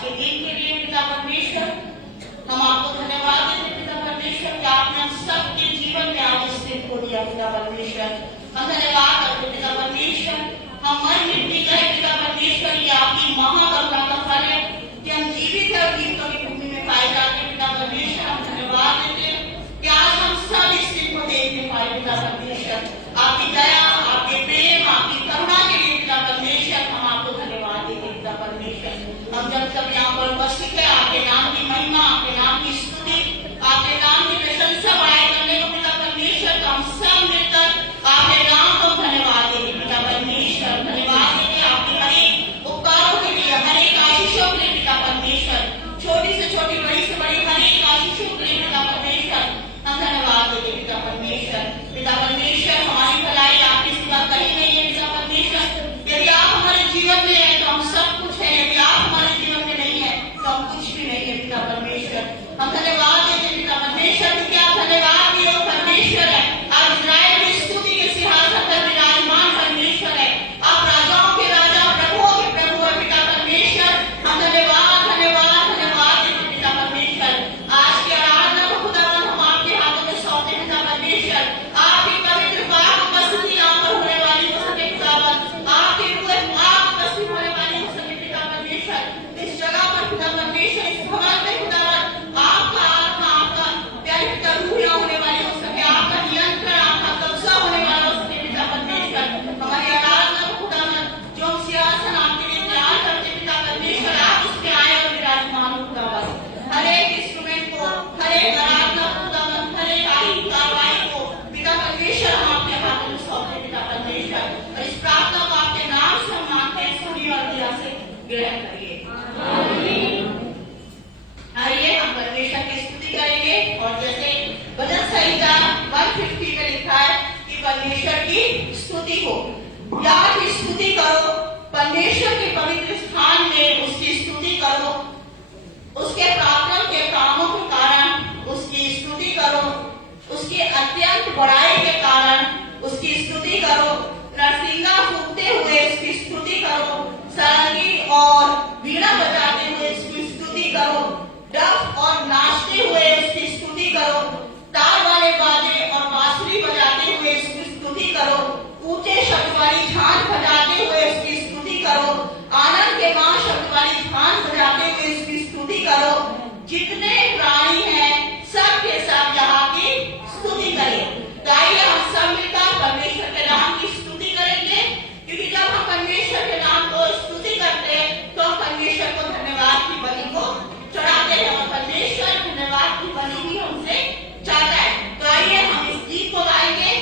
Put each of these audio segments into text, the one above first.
के दिन के लिए पिता परमेश्वर हम आपको धन्यवाद देते हैं पिता परमेश्वर कि आपने हम सबके जीवन में आज स्थित हो दिया पिता परमेश्वर। हम धन्यवाद करते पिता परमेश्वर, हम मर मिट्टी गए पिता परमेश्वर, ये आपकी महाकरुणा का फल है कि हम जीवित है और जीवितों की भूमि में पाए जाते हैं पिता परमेश्वर। हम धन्यवाद देते हैं कि आज हम सब स्थित को देखने पाए पिता परमेश्वर। आपकी दया, आपके प्रेम, आपकी करुणा के लिए पिता परमेश्वर हम आपको धन्यवाद देते हैं पिता परमेश्वर। हम जब तक यहाँ पर उपस्थित है आपके नाम की महिमा, आपके नाम की स्तुति, आपके नाम की प्रशंसा बढ़ाई करने को पिता परमेश्वर, तो हम सब मिलकर आपके नाम को धन्यवाद देते पिता परमेश्वर। धन्यवाद देते आपके हर एक उपकारों के लिए, हर एक आशीषों के लिए पिता परमेश्वर, छोटी से छोटी बड़ी से बड़ी हर एक आशीषों के लिए पिता परमेश्वर हम धन्यवाद देते पिता परमेश्वर। पिता परमेश्वर हमारी भलाई आपके सिवा कहीं नहीं है पिता परमेश्वर। यदि आप हमारे जीवन में है तो हम सब कुछ है, यदि आप हमारे जीवन में नहीं है तो हम कुछ भी नहीं है पिता परमेश्वर। हम धन्यवाद देते पिता परमेश्वर क्योंकि आप धन्यवाद दिए हो परमेश्वर है। आप इस्राएल की स्तुति के सिंहासन पर विराजमान परमेश्वर है। आप राजाओं के राजा, प्रभुओं के प्रभु है पिता परमेश्वर। हम धन्यवाद धन्यवाद धन्यवाद देते पिता परमेश्वर। आज की आराधना को खुदावन हम आपके हाथों में सौंपते पिता परमेश्वर। आपकी पवित्र पाक उपस्थिति यहाँ पर होने वाली हो सके खुदावन, आपकी पाक उपस्थिति होने वाली हो सके पिता परमेश्वर। इस जगह पर पिता परमेश्वर, इस भवन में खुदावन आपका आत्मा, आपका प्यारे पिता रूह यहाँ होने वाली हो सके, आपका नियंत्रण, आपका कब्जा होने वाला हो सके पिता परमेश्वर। हमारी आराधना को खुदावन जो हम सिंहासन आपके लिए तैयार करते पिता परमेश्वर, आप उस पे आए और विराजमान हो खुदावन। हर एक इंस्ट्रूमेंट को, हर एक आराधना को खुदावन, हर एक कार्रवाई को पिता परमेश्वर हम आपके हाथों में सौंपते पिता परमेश्वर। और इस प्रार्थना को आपके नाम से हम मांगते हैं, सुनिए और दया से ग्रहण करिए। आइए हम परमेश्वर की स्तुति करेंगे। और जैसे भजन संहिता 150 में लिखा है कि परमेश्वर की स्तुति हो, याद की स्तुति करो, परमेश्वर के पवित्र स्थान में उसकी स्तुति करो, उसके पराक्रम के कामों के कारण उसकी स्तुति करो, उसकी अत्यंत बड़ाई के कारण उसकी स्तुति करो, नरसिंगा फूंकते हुए उसकी स्तुति करो, सारंगी और वीणा बजाते हुए उसकी स्तुति करो, डफ और नाचते हुए उसकी स्तुति करो, तार वाले बाजे और बांसुरी बजाते हुए उसकी स्तुति करो, ऊंचे शब्द वाली झांझ बजाते हुए उसकी स्तुति करो, आनंद के मां शब्द वाली झांझ बजाते हुए उसकी स्तुति करो। जितने प्राणी हैं सब के सब यहाँ की स्तुति करें। तो आइए हम सब मिलकर परमेश्वर के नाम की स्तुति करेंगे, क्योंकि जब हम परमेश्वर के नाम को स्तुति करते हैं तो हम परमेश्वर को धन्यवाद की बलि को चढ़ाते हैं और परमेश्वर धन्यवाद की बलि भी हमसे चाहता है। तो आइए हम इस गीत को गाएंगे,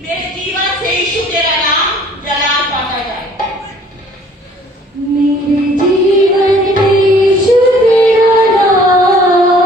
मेरे जीवन से यीशु तेरा नाम जलाल पाता जाए। मेरे जीवन में यीशु तेरा नाम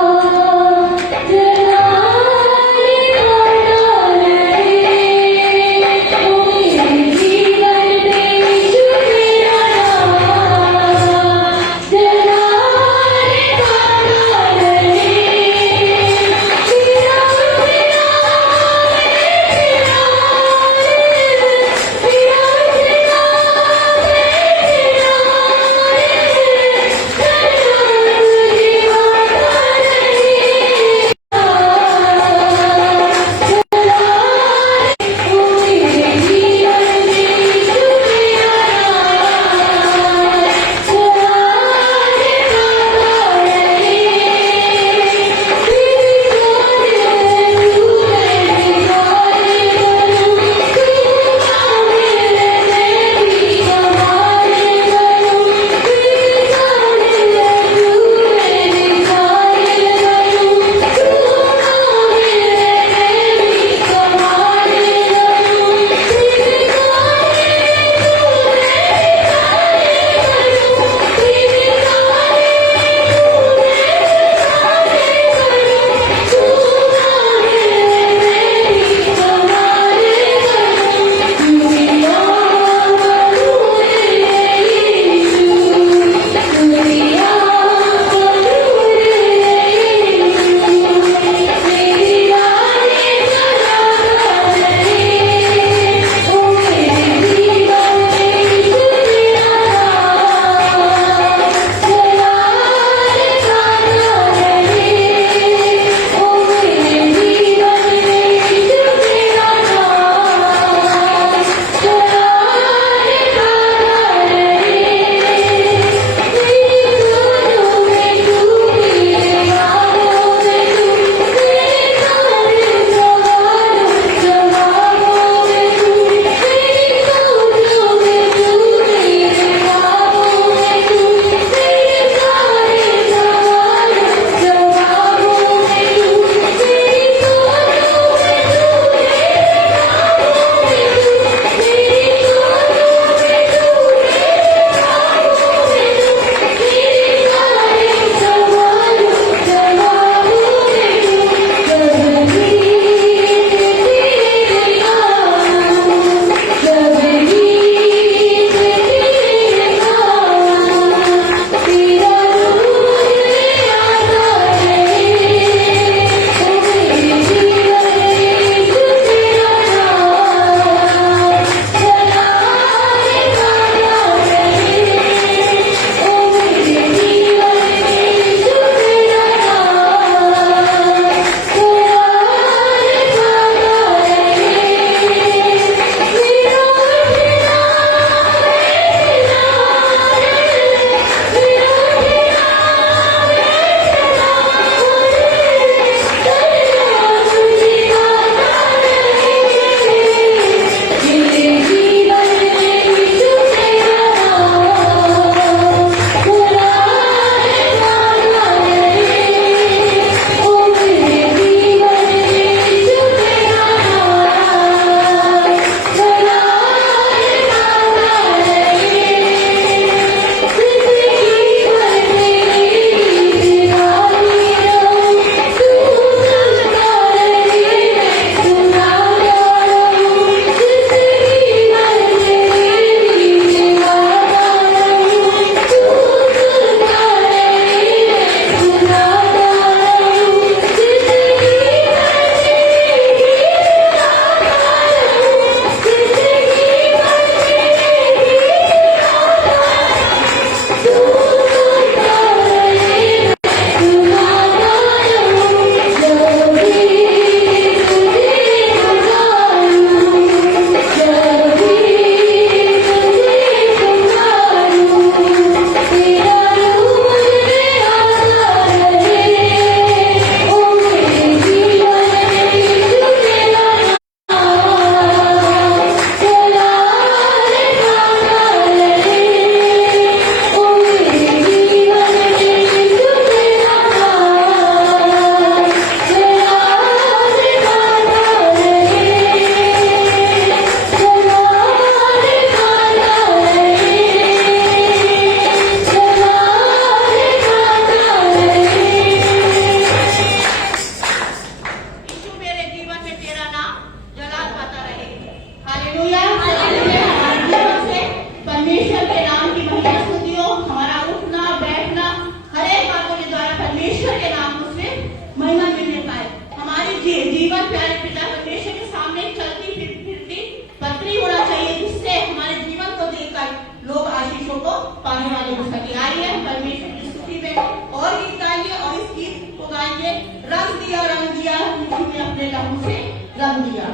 लहू से रंग दिया।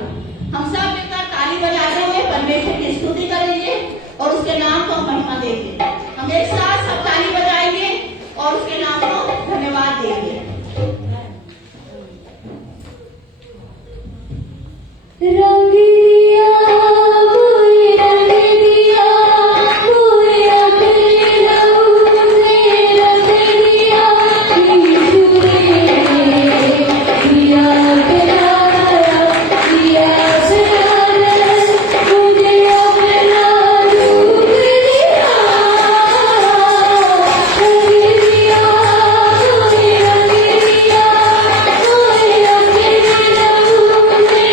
हम सब मिलकर ताली बजाते हुए परमेश्वर की स्तुति करेंगे और उसके नाम को महिमा देंगे। हम एक साथ सब ताली बजाएंगे और उसके नाम को धन्यवाद देंगे। रंग दिया रंग दिया कोई अपने लहू से रंग दिया यीशु ने दिया प्यारा दिया सरारा मुझे अपना रूप दिया रंग दिया कोई रंग दिया कोई अपने लहू से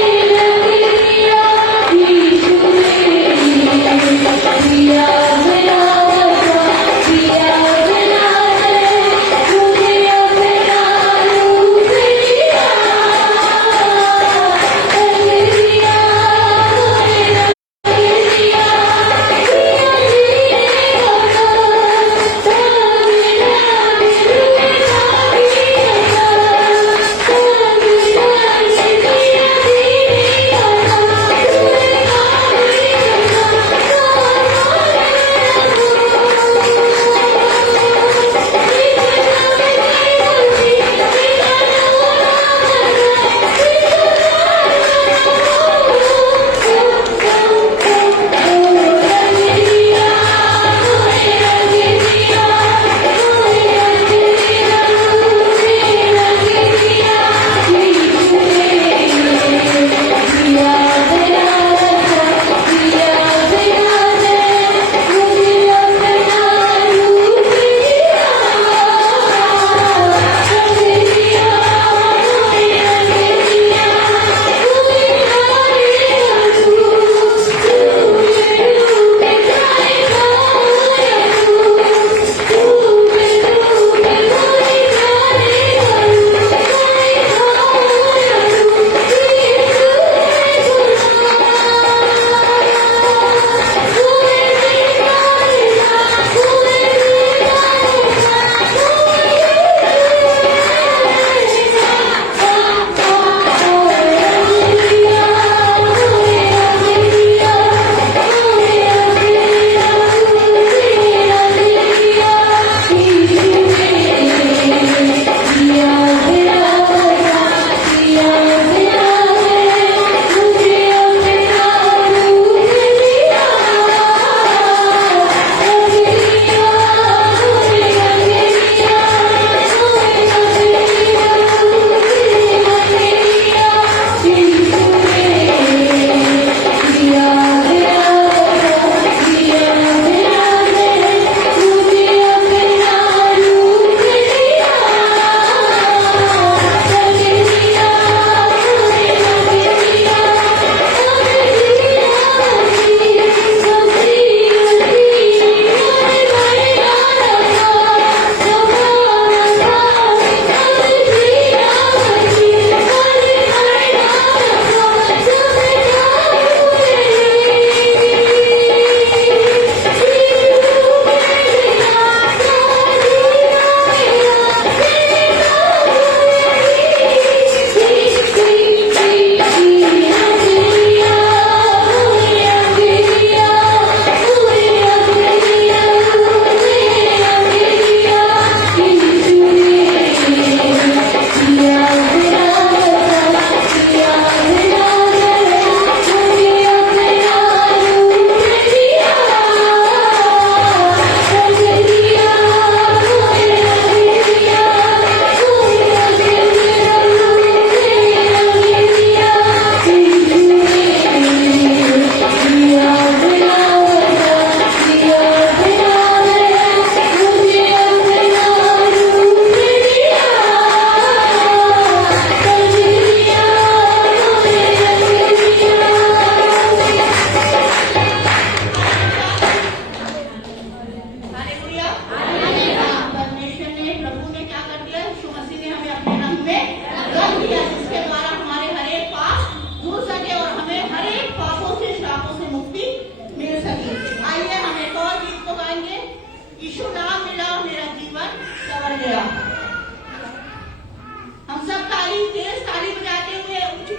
हम सब ताली तेज ताली बजाते हुए ऊंची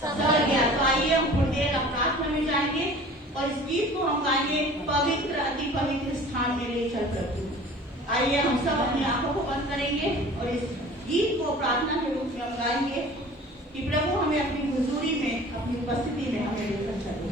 सवर गया। तो आइए हम थोड़ी देर प्रार्थना में जाएंगे और इस गीत को हम गाएंगे, पवित्र अति पवित्र स्थान में ले चल कर तू। आइए हम सब अपनी आंखों को बंद करेंगे और इस गीत को प्रार्थना के रूप में हम गाएंगे कि प्रभु हमें अपनी हुजूरी में, अपनी उपस्थिति में हमें लेकर चले।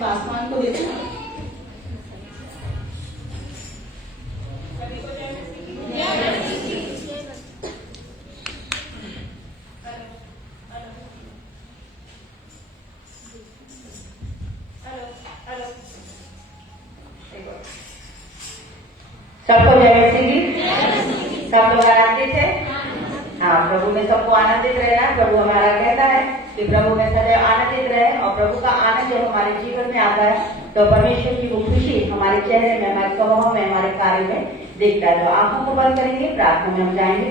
पासवान को देते हैं। सबको जय मसीह की। सब लोग आनंदित है। हाँ, प्रभु में सबको आनंदित रहना। प्रभु हमारा कहता है कि प्रभु में सदैव आनंदित रहे, और प्रभु का आनंद जब हमारे जीवन में आता है तो परमेश्वर की वो खुशी हमारे चेहरे में, हमारे स्वभाव में, हमारे कार्य में दिखता है। तो आंखों को बंद करेंगे, प्रार्थना में हम जाएंगे।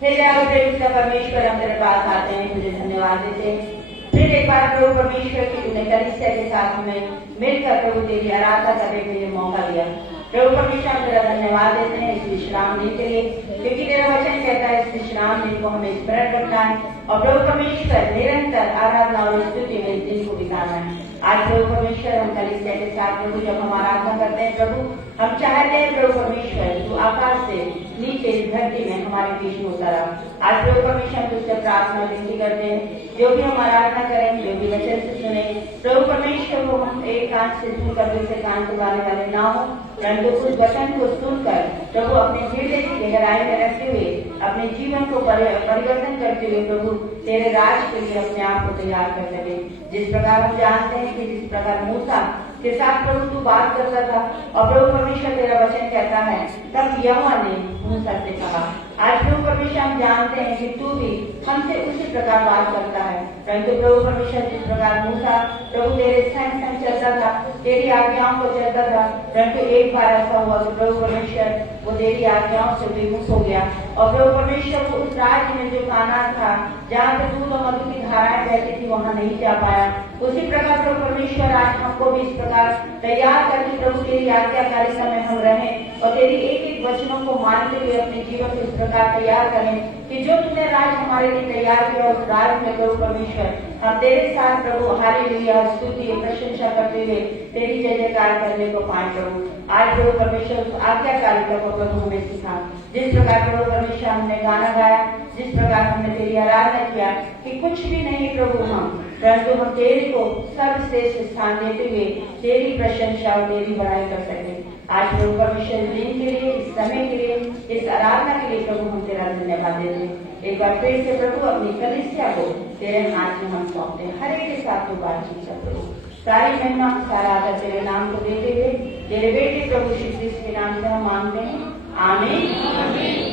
फिर जाकर प्रेम का परमेश्वर हम तेरे पास आते हैं, तुझे धन्यवाद देते हैं। फिर एक बार प्रभु परमेश्वर की तूने कलीसिया के साथ हमें मिलकर प्रभु तेरी आराधना करने के लिए मौका दिया। प्रभु परमेश्वर हम तेरा धन्यवाद देते हैं इस विश्राम दिन के लिए, क्योंकि तेरा वचन कहता है इस विश्राम दिन को हमें स्मरण रखना है और प्रभु परमेश्वर निरंतर आराधना और स्तुति में इस दिन को बिताना है। आज प्रभु परमेश्वर हम कलीसिया के साथ प्रभु जब हम आराधना करते हैं, प्रभु हम चाहते हैं प्रभु परमेश्वर तू आकाश से नीचे इस धरती में हमारे बीच में उतरा। आज प्रभु परमेश्वर हम तुझसे प्रार्थना विनती करते हैं, जो भी हम आराधना करें, जो भी वचन से सुने, प्रभु परमेश्वर को हम एक कान से सुनकर दूसरे कान को गाने वाले ना हो, परंतु उस वचन को सुनकर प्रभु अपने हृदय की गहराई में रखते हुए अपने जीवन को परिवर्तन करते हुए प्रभु तेरे राज के लिए अपने आप को तैयार कर सके। जिस प्रकार हम जानते हैं कि जिस प्रकार मूसा के साथ प्रभु तू बात करता था और प्रभु परमेश्वर तेरा वचन कहता है, तब यहोवा ने मूसा से कहा। आज प्रभु परमेश्वर हम जानते हैं कि तू भी हमसे उसी प्रकार बात करता है, परंतु प्रभु परमेश्वर जिस प्रकार मूसा प्रभु तेरे संग संग चलता था, तेरी आज्ञाओं को चलता था, परंतु एक बार ऐसा हुआ कि प्रभु परमेश्वर वो तेरी आज्ञाओं से विमुख हो गया और प्रभु परमेश्वर को उस राज्य में जो कानान था जहाँ पे दूध और मधु की धाराएं बहती थी वहाँ नहीं जा पाया। उसी प्रकार प्रभु परमेश्वर आज हमको भी इस प्रकार तैयार करके प्रभु तेरी आज्ञाकारिता में हम रहें और तेरी एक एक वचनों को मानते हुए अपने जीवन को इस प्रकार तैयार करें कि जो तूने राज हमारे लिए तैयार किया उस राज में प्रभु परमेश्वर हम तेरे साथ प्रभु हालेलुया स्तुति प्रशंसा करते हुए तेरी जय जयकार करने को पाए। प्रभु आज प्रभु परमेश्वर आज्ञाकारिता को प्रभु हमें सिखा। जिस प्रकार प्रभु परमेश्वर हमने गाना गाया, जिस प्रकार हमने तेरी आराधना किया कि कुछ भी नहीं प्रभु हम, परंतु हम तेरे को सर्वश्रेष्ठ स्थान देते हुए तेरी प्रशंसा और तेरी बढ़ाई कर सके। आज प्रभु परमेश्वर दिन के लिए, इस समय के लिए, इस आराधना के लिए प्रभु हम तेरा धन्यवाद देते हैं। एक बार फिर से प्रभु अपनी कलीसिया को तेरे हाथ में हम सौंपते हैं। हर एक के साथ तो बातचीत कर प्रभु सारी महिमा सारा आदर तेरे नाम को देते हुए तेरे बेटे प्रभु श्री कृष्ण के नाम से हम मांगते हैं, आमीन।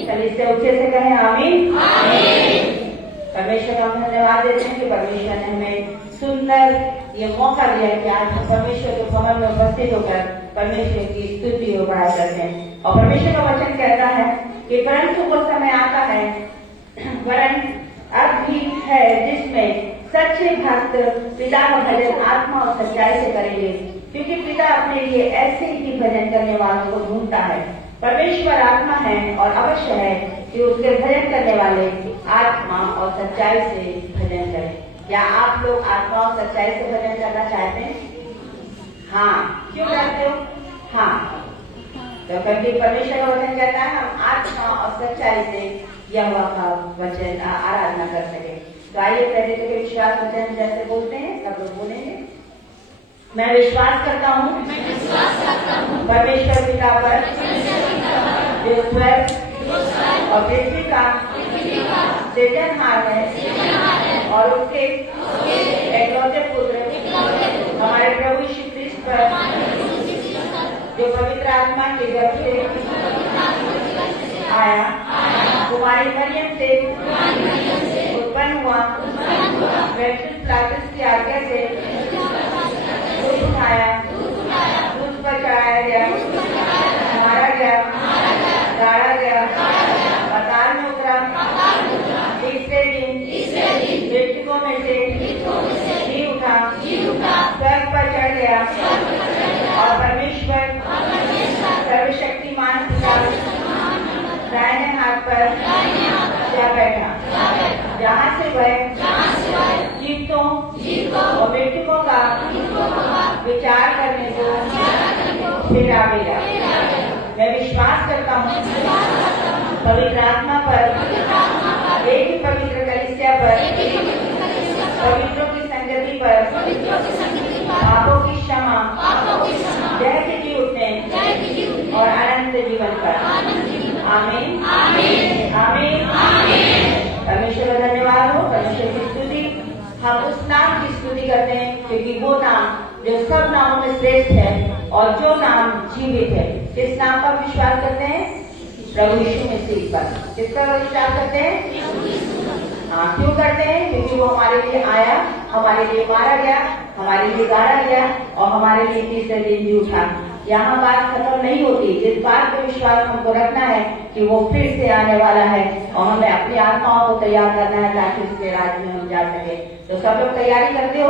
कलीसिया उच्च से कहें आमीन। परमेश्वर का हम धन्यवाद देते हैं कि परमेश्वर ने हमें सुंदर ये मौका दिया कि आज हम परमेश्वर के भवन में उपस्थित होकर परमेश्वर की स्तुति और बड़ाई करते हैं। और परमेश्वर का वचन कहता है कि परंतु वो समय आता है, वरन अब भी है, जिसमें सच्चे भक्त पिता का भजन आत्मा और सच्चाई से करेंगे, क्योंकि पिता अपने लिए ऐसे ही भजन करने वालों को ढूंढता है। परमेश्वर आत्मा है और अवश्य है कि उसके भजन करने वाले आत्मा और सच्चाई से भजन करें। क्या आप लोग आत्मा और सच्चाई से भजन करना चाहते हैं? हाँ, क्यों करते हो? हाँ, तो क्योंकि परमेश्वर का वचन कहता है हम आत्मा और सच्चाई से यहोवा का वचन आराधना कर सके। तो आइए पहले तो विश्वास वचन जैसे बोलते हैं सब लोग बोलेंगे। मैं विश्वास करता हूँ परमेश्वर पिता पर जो स्वर्ग और पृथ्वी का सृजनहार है और उसके एकलौते पुत्र हमारे प्रभु यीशु क्रिस्त पर जो पवित्र आत्मा के गर्भ से आया, कुमारी मरियम से उत्पन्न हुआ, पिलातुस की आज्ञा से दूध उठाया, दूध पर चढ़ाया गया, मारा गया, गाड़ा गया, पाताल में उतरा, तीसरे दिन मृतकों में से जी उठा, स्वर्ग पर चढ़ गया और परमेश्वर सर्वशक्तिमान पिता दाहिने हाथ पर जा बैठा, जहाँ से वह जीवितों और मृतकों का विचार करने को फिर आवेगा। मैं विश्वास करता हूँ पवित्र आत्मा पर, एक ही पवित्र कलीसिया पर, पवित्रों की संगति पर, पापों की क्षमा जीवन पर। आमीन आमीन। परमेश्वर का धन्यवाद हो, परमेश्वर की स्तुति। हम उस नाम की स्तुति करते हैं क्योंकि वो नाम जो सब नामों में श्रेष्ठ है और जो नाम जीवित है। किस नाम पर विश्वास करते हैं? प्रभु यीशु मसीह पर। किस पर विश्वास करते हैं? हाँ, क्यों करते हैं? क्योंकि वो हमारे लिए आया, हमारे लिए मारा गया, हमारे लिए गाड़ा गया और हमारे लिए तीसरे दिन जी उठा। यहाँ बात खत्म नहीं होती। इस बात पर विश्वास हमको रखना है कि वो फिर से आने वाला है और हमें अपनी आत्माओं को तैयार करना है ताकि उसके राज्य में हम जा सके। तो सब लोग तैयारी करते हो?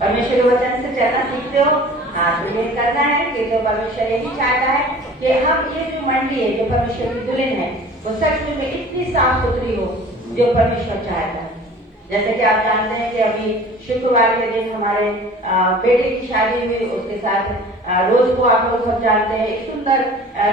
परमेश्वर के वचन से चलना सीखते हो? हाँ, तो ये करना है कि जो परमेश्वर यही चाहता है कि हम ये जो मंडी है, जो परमेश्वर की दुल्हन है, वो सच में इतनी साफ सुथरी हो जो परमेश्वर चाहता है। जैसे कि आप जानते हैं कि अभी शुक्रवार के दिन हमारे बेटे की शादी हुई, उसके साथ रोज को आप लोग सब जानते हैं एक सुंदर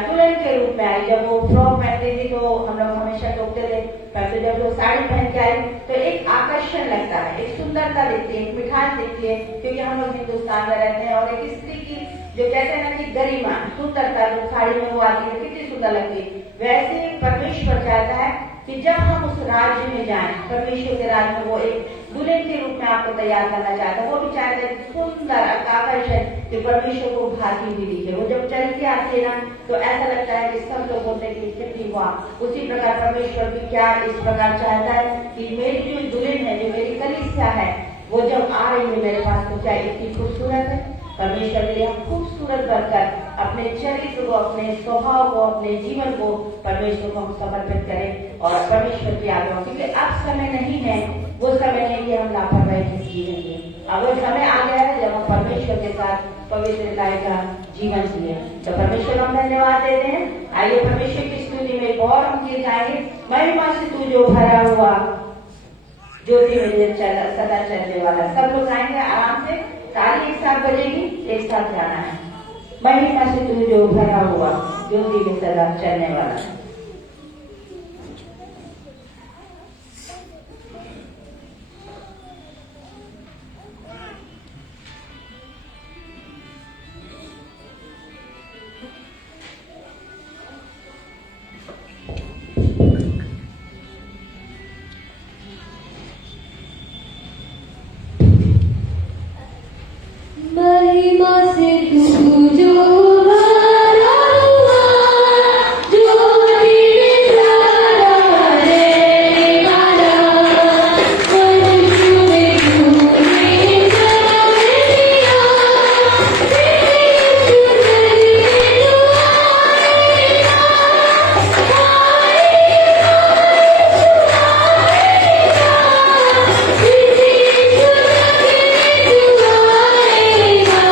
दुल्हन के रूप में आई। जब वो फ्रॉक पहनती थी तो हम लोग हमेशा टोकते थे, परंतु जब वो साड़ी पहन के आई तो एक आकर्षण लगता है, एक सुंदरता दिखती है, एक मिठास दिखती है, क्योंकि हम लोग हिंदुस्तान में रहते हैं। और एक स्त्री की जो कहते हैं ना कि गरिमा, सुंदरता, जो साड़ी में वो आती है कितनी सुंदर लगती है, वैसे परमेश्वर चाहता है कि जब हम उस राज्य में जाएं, परमेश्वर के राज्य में, वो एक दुल्हन के रूप में आपको तैयार करना चाहता है। वो भी चाहता है सुंदर आकर्षण कि परमेश्वर को भाती हुई दिखे। वो जब चल के आती है ना तो ऐसा लगता है कि सब लोग बोलते हैं कि कितनी हुआ। उसी प्रकार परमेश्वर भी क्या इस प्रकार चाहता है कि मेरी जो दुल्हन है, जो मेरी कलीसिया है, वो जब आ रही है मेरे पास तो क्या इतनी खूबसूरत है। परमेश्वर के लिए हम खूबसूरत बनकर अपने चरित्र को, अपने स्वभाव को, अपने जीवन को परमेश्वर को हम समर्पित करें और परमेश्वर की आज्ञा, क्योंकि अब समय नहीं है, वो समय नहीं कि हम लापरवाही से जिएंगे। अब वो समय आ गया है जब हम परमेश्वर के साथ पवित्रता का जीवन जिए। तो परमेश्वर हम धन्यवाद देते हैं। आइए परमेश्वर की स्तुति में और हम किए जाएंगे। महिमा से तू जो भरा हुआ, ज्योति में सदा चलने वाला। सब लोग आएंगे आराम से, ताली एक साथ बजेगी, एक साथ जाना है। महिमा से तू जो भरा हुआ, ज्योति में सदा चलने वाला। महिमा से तू जो भरा हुआ, ज्योति में सदा रहने वाला। मनुष्य में तूने जन्म लिया, तेरी सुंदरी जो आएगा, किसी सुंदरी जो आएगा।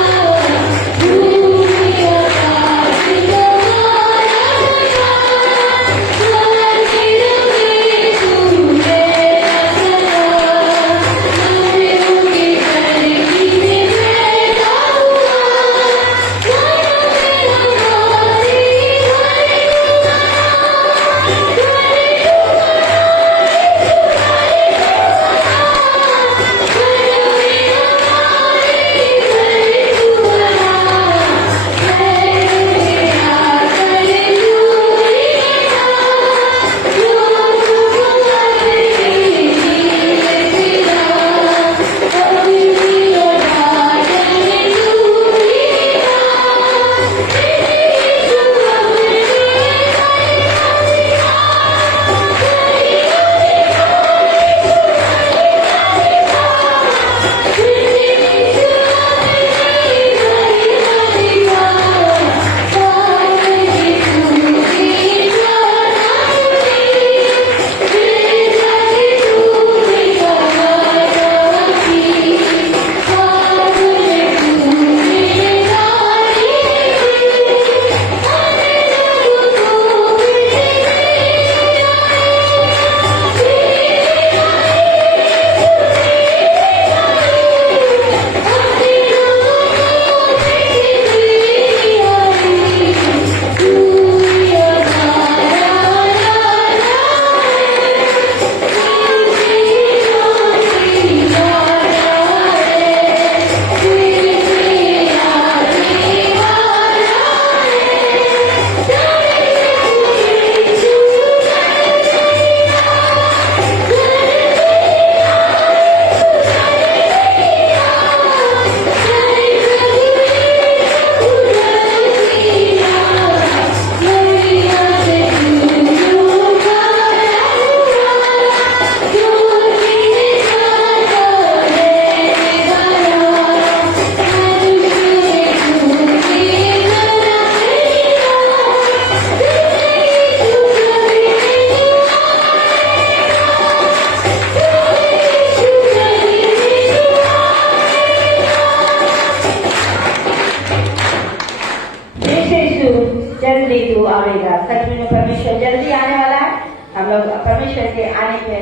जल्दी तू आवेगा। सच में परमेश्वर जल्दी आने वाला है। हम लोग परमेश्वर के आने पे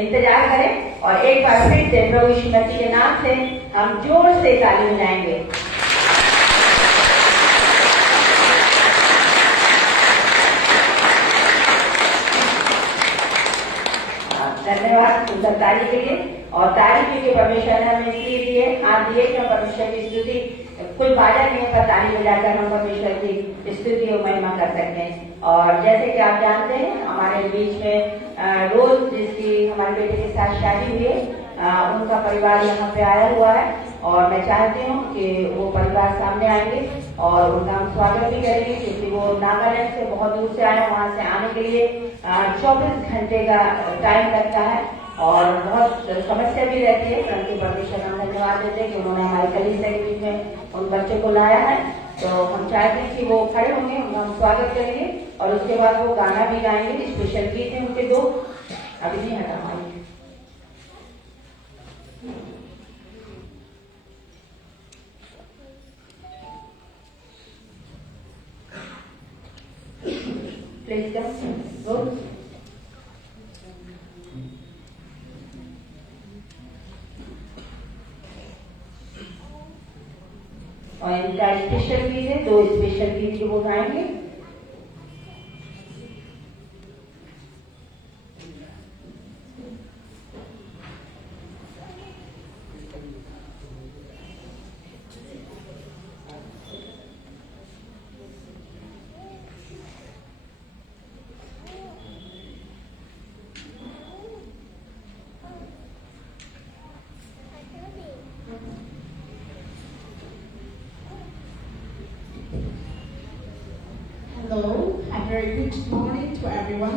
इंतजार करें और एक बार फिर से प्रभु यीशु मसीह के नाम से हम जोर से ताली बजाएंगे। धन्यवाद सुंदर ताली के लिए और ताली के परमेश्वर ने हमें इसलिए दिए, हाथ दिए कि हम परमेश्वर की स्तुति, कोई बाजा नहीं है पर ताली बजाकर हम परमेश्वर की स्तुति और महिमा कर सकते हैं। और जैसे कि आप जानते हैं हमारे बीच में रोज जिसकी हमारे बेटे के साथ शादी हुई है, उनका परिवार यहाँ पे आया हुआ है और मैं चाहती हूँ कि वो परिवार सामने आएंगे और उनका हम स्वागत भी करेंगे, क्योंकि वो नागालैंड से बहुत दूर से आए, वहाँ से आने के लिए 24 घंटे का टाइम लगता है और बहुत समस्या भी रहती है। परंतु परमेश्वर हम धन्यवाद देते हैं कि उन्होंने हमारे कलीसिया के बीच में उन बच्चे को लाया है। तो हम चाहते हैं कि वो खड़े होंगे, उनका हम स्वागत करेंगे और उसके बाद वो गाना भी गाएंगे। स्पेशल गीत है उनके दो, अभी नहीं हटा हमारी। Please come, go. और इनका स्पेशल गीत है, दो स्पेशल गीत जो वो गाएंगे। Hello, a very good morning to everyone.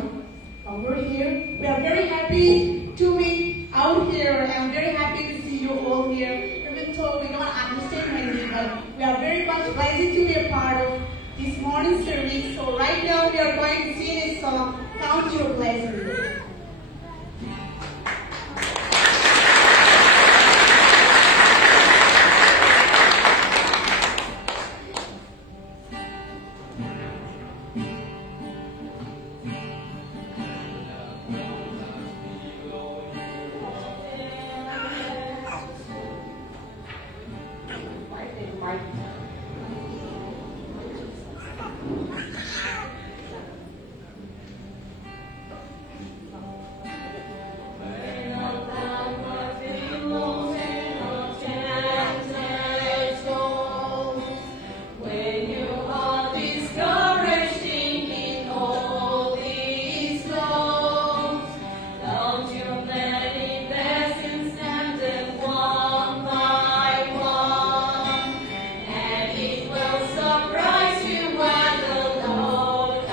We're here. We are very happy to be out here. I'm very happy to see you all here. Even though we don't understand Hindi, but we are very much blessed to be a part of this morning service. So right now we are going to sing a song, Count Your Blessings. Surprise you when the Lord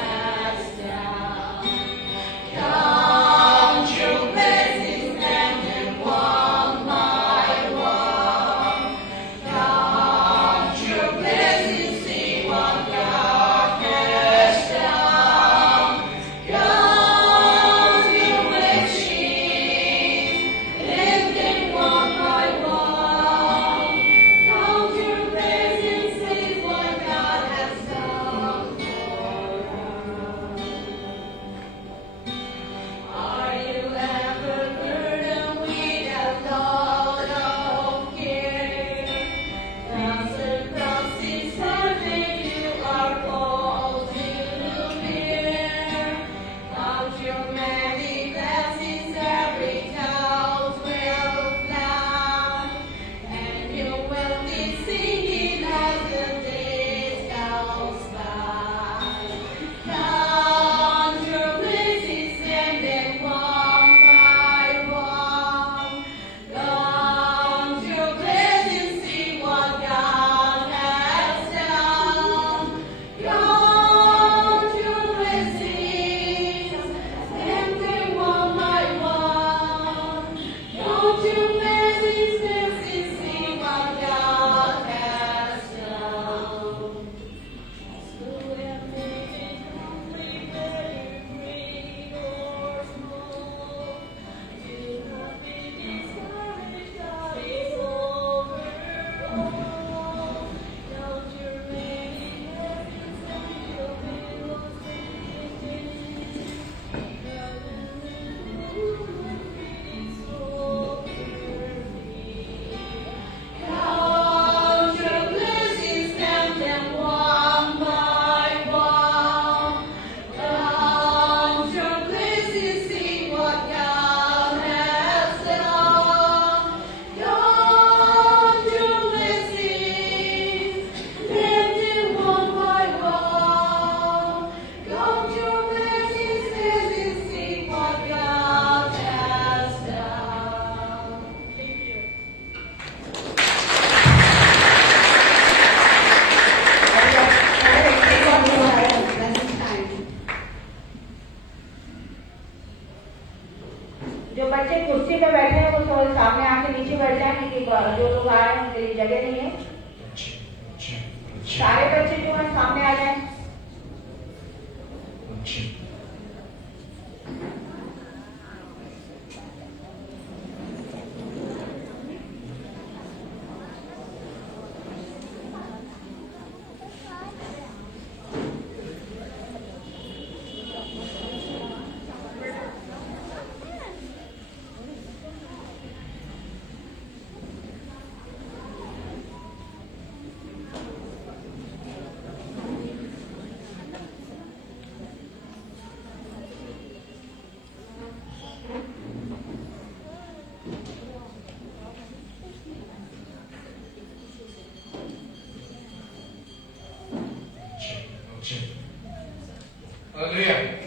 Hallelujah.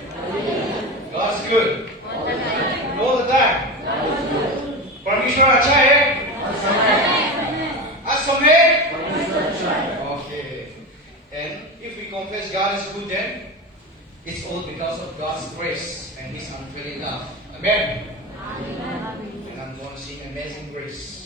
God's good. All the time. परमेश्वर अच्छा है? असमय? Okay. And if we confess God is good, then it's all because of God's grace and His unfailing love. Amen. And I'm going to sing Amazing Grace.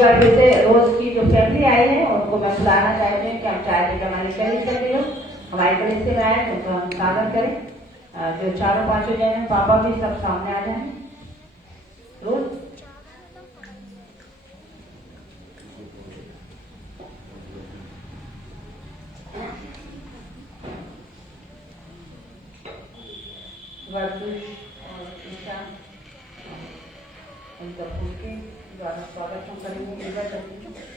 बार फिर से रोज की जो family I है उनको मैं बुलाना चाहती हूँ कि हम चाय के जमाने करीब करते हो हमारे कलिसिया में आए तो उनको हम स्वागत करें। जो चारों पांचों जन हैं पापा भी सब सामने आ जाए। रोज वर्दुष और ईशा उनका फूल के द्वारा स्वागत हम करेंगे। इधर करेंगे।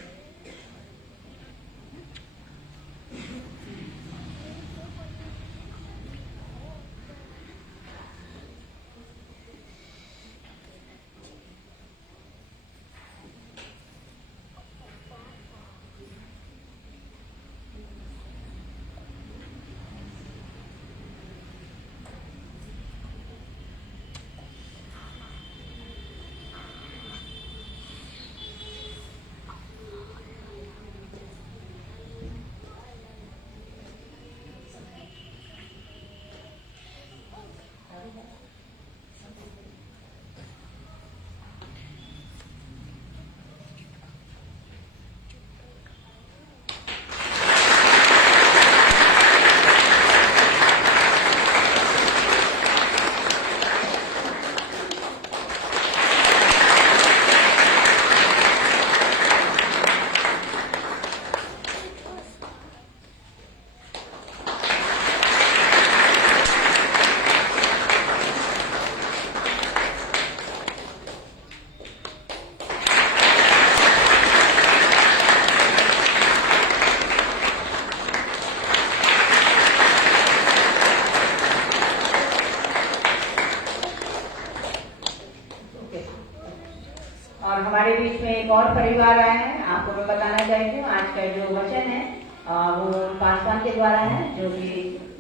और हमारे बीच में एक और परिवार आए हैं। आपको मैं बताना चाहती हूँ आज का जो वचन है वो पासवान के द्वारा है जो कि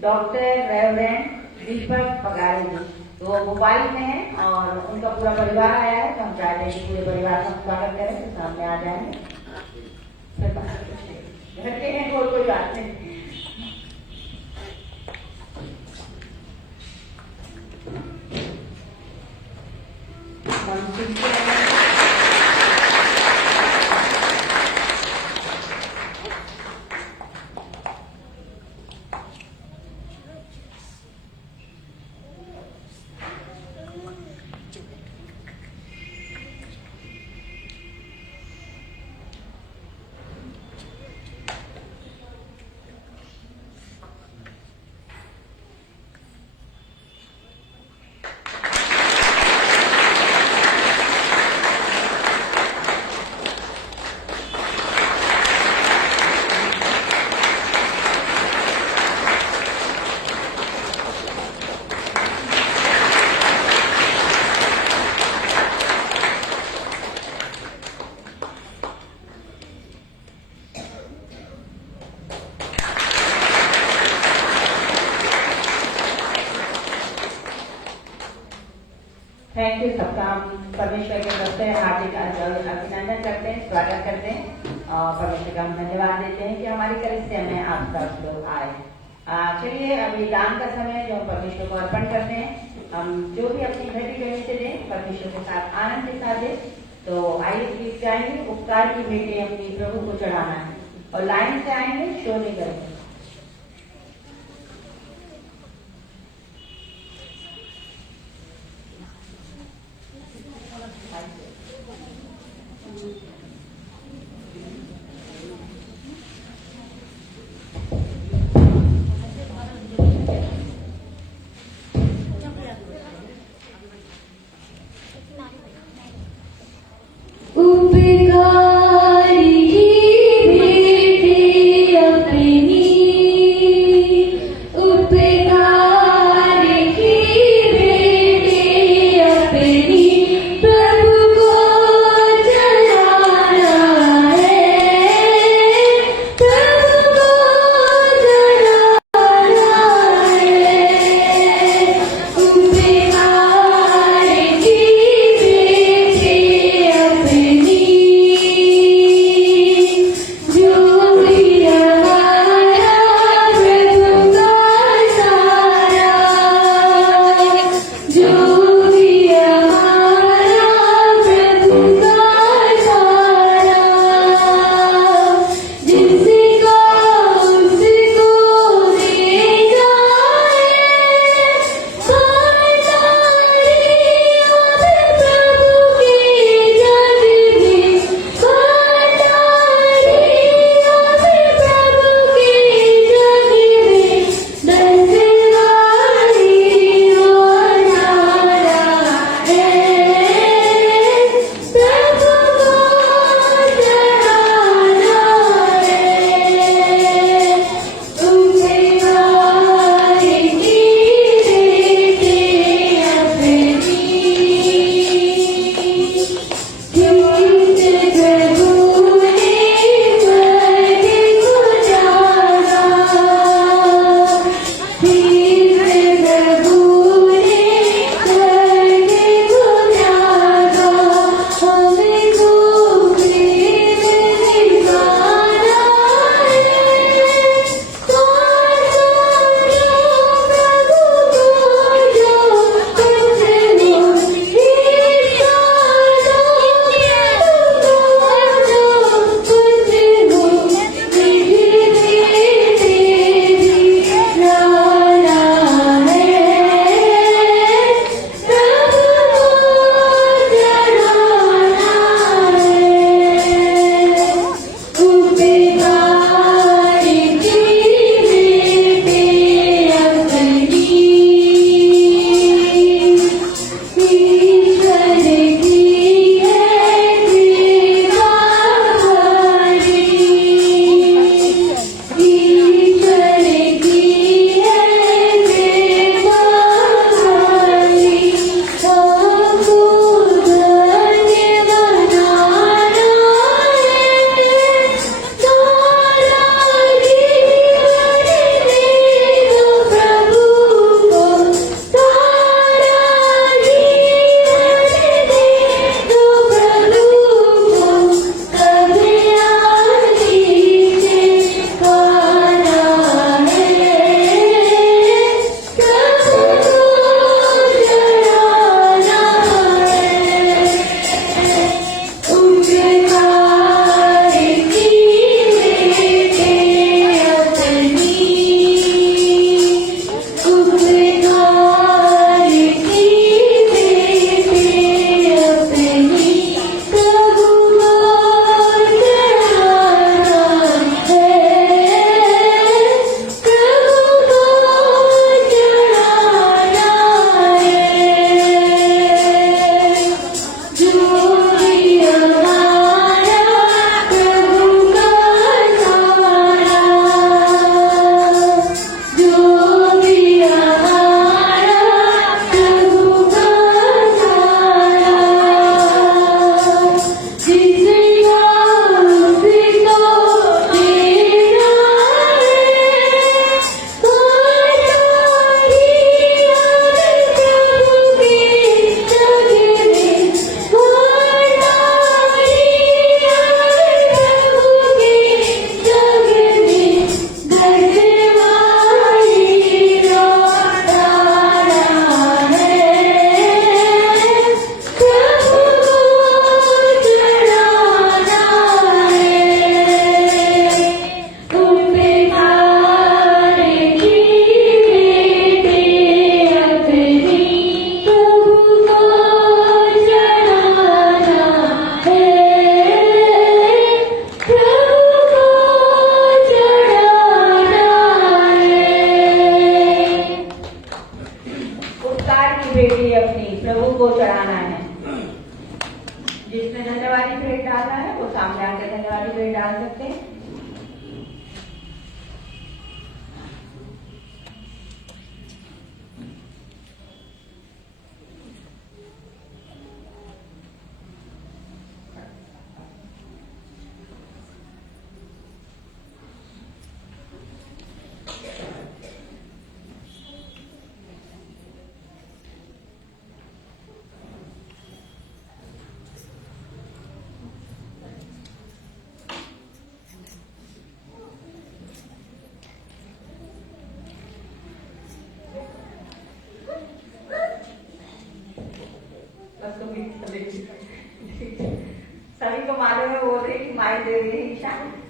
डॉक्टर रेवरेंड दीपक पगारी जी तो वो भोपाल में है और उनका पूरा परिवार आया है। तो हम चाहते हैं कि पूरे परिवार का स्वागत करें तो सामने आ जाएंगे। घर के हैं कोई बात नहीं। थैंक यू सबका हम परमेश्वर के तरफ से हार्दिक अभिनंदन करते हैं स्वागत करते हैं और परमेश्वर का हम धन्यवाद देते हैं कि हमारी कलिसिया में आप सब लोग आए। चलिए अभी दान का समय जो हम परमेश्वर को अर्पण करते हैं हम जो भी अपनी घटी गई से दें परमेश्वर के साथ आनंद के साथ दें। तो आइए गीत गाएंगे उपकार की भेंटें अपनी प्रभु को चढ़ाना है और लाइन से आएंगे शो नहीं करेंगे। उपकारी की बेटी अपनी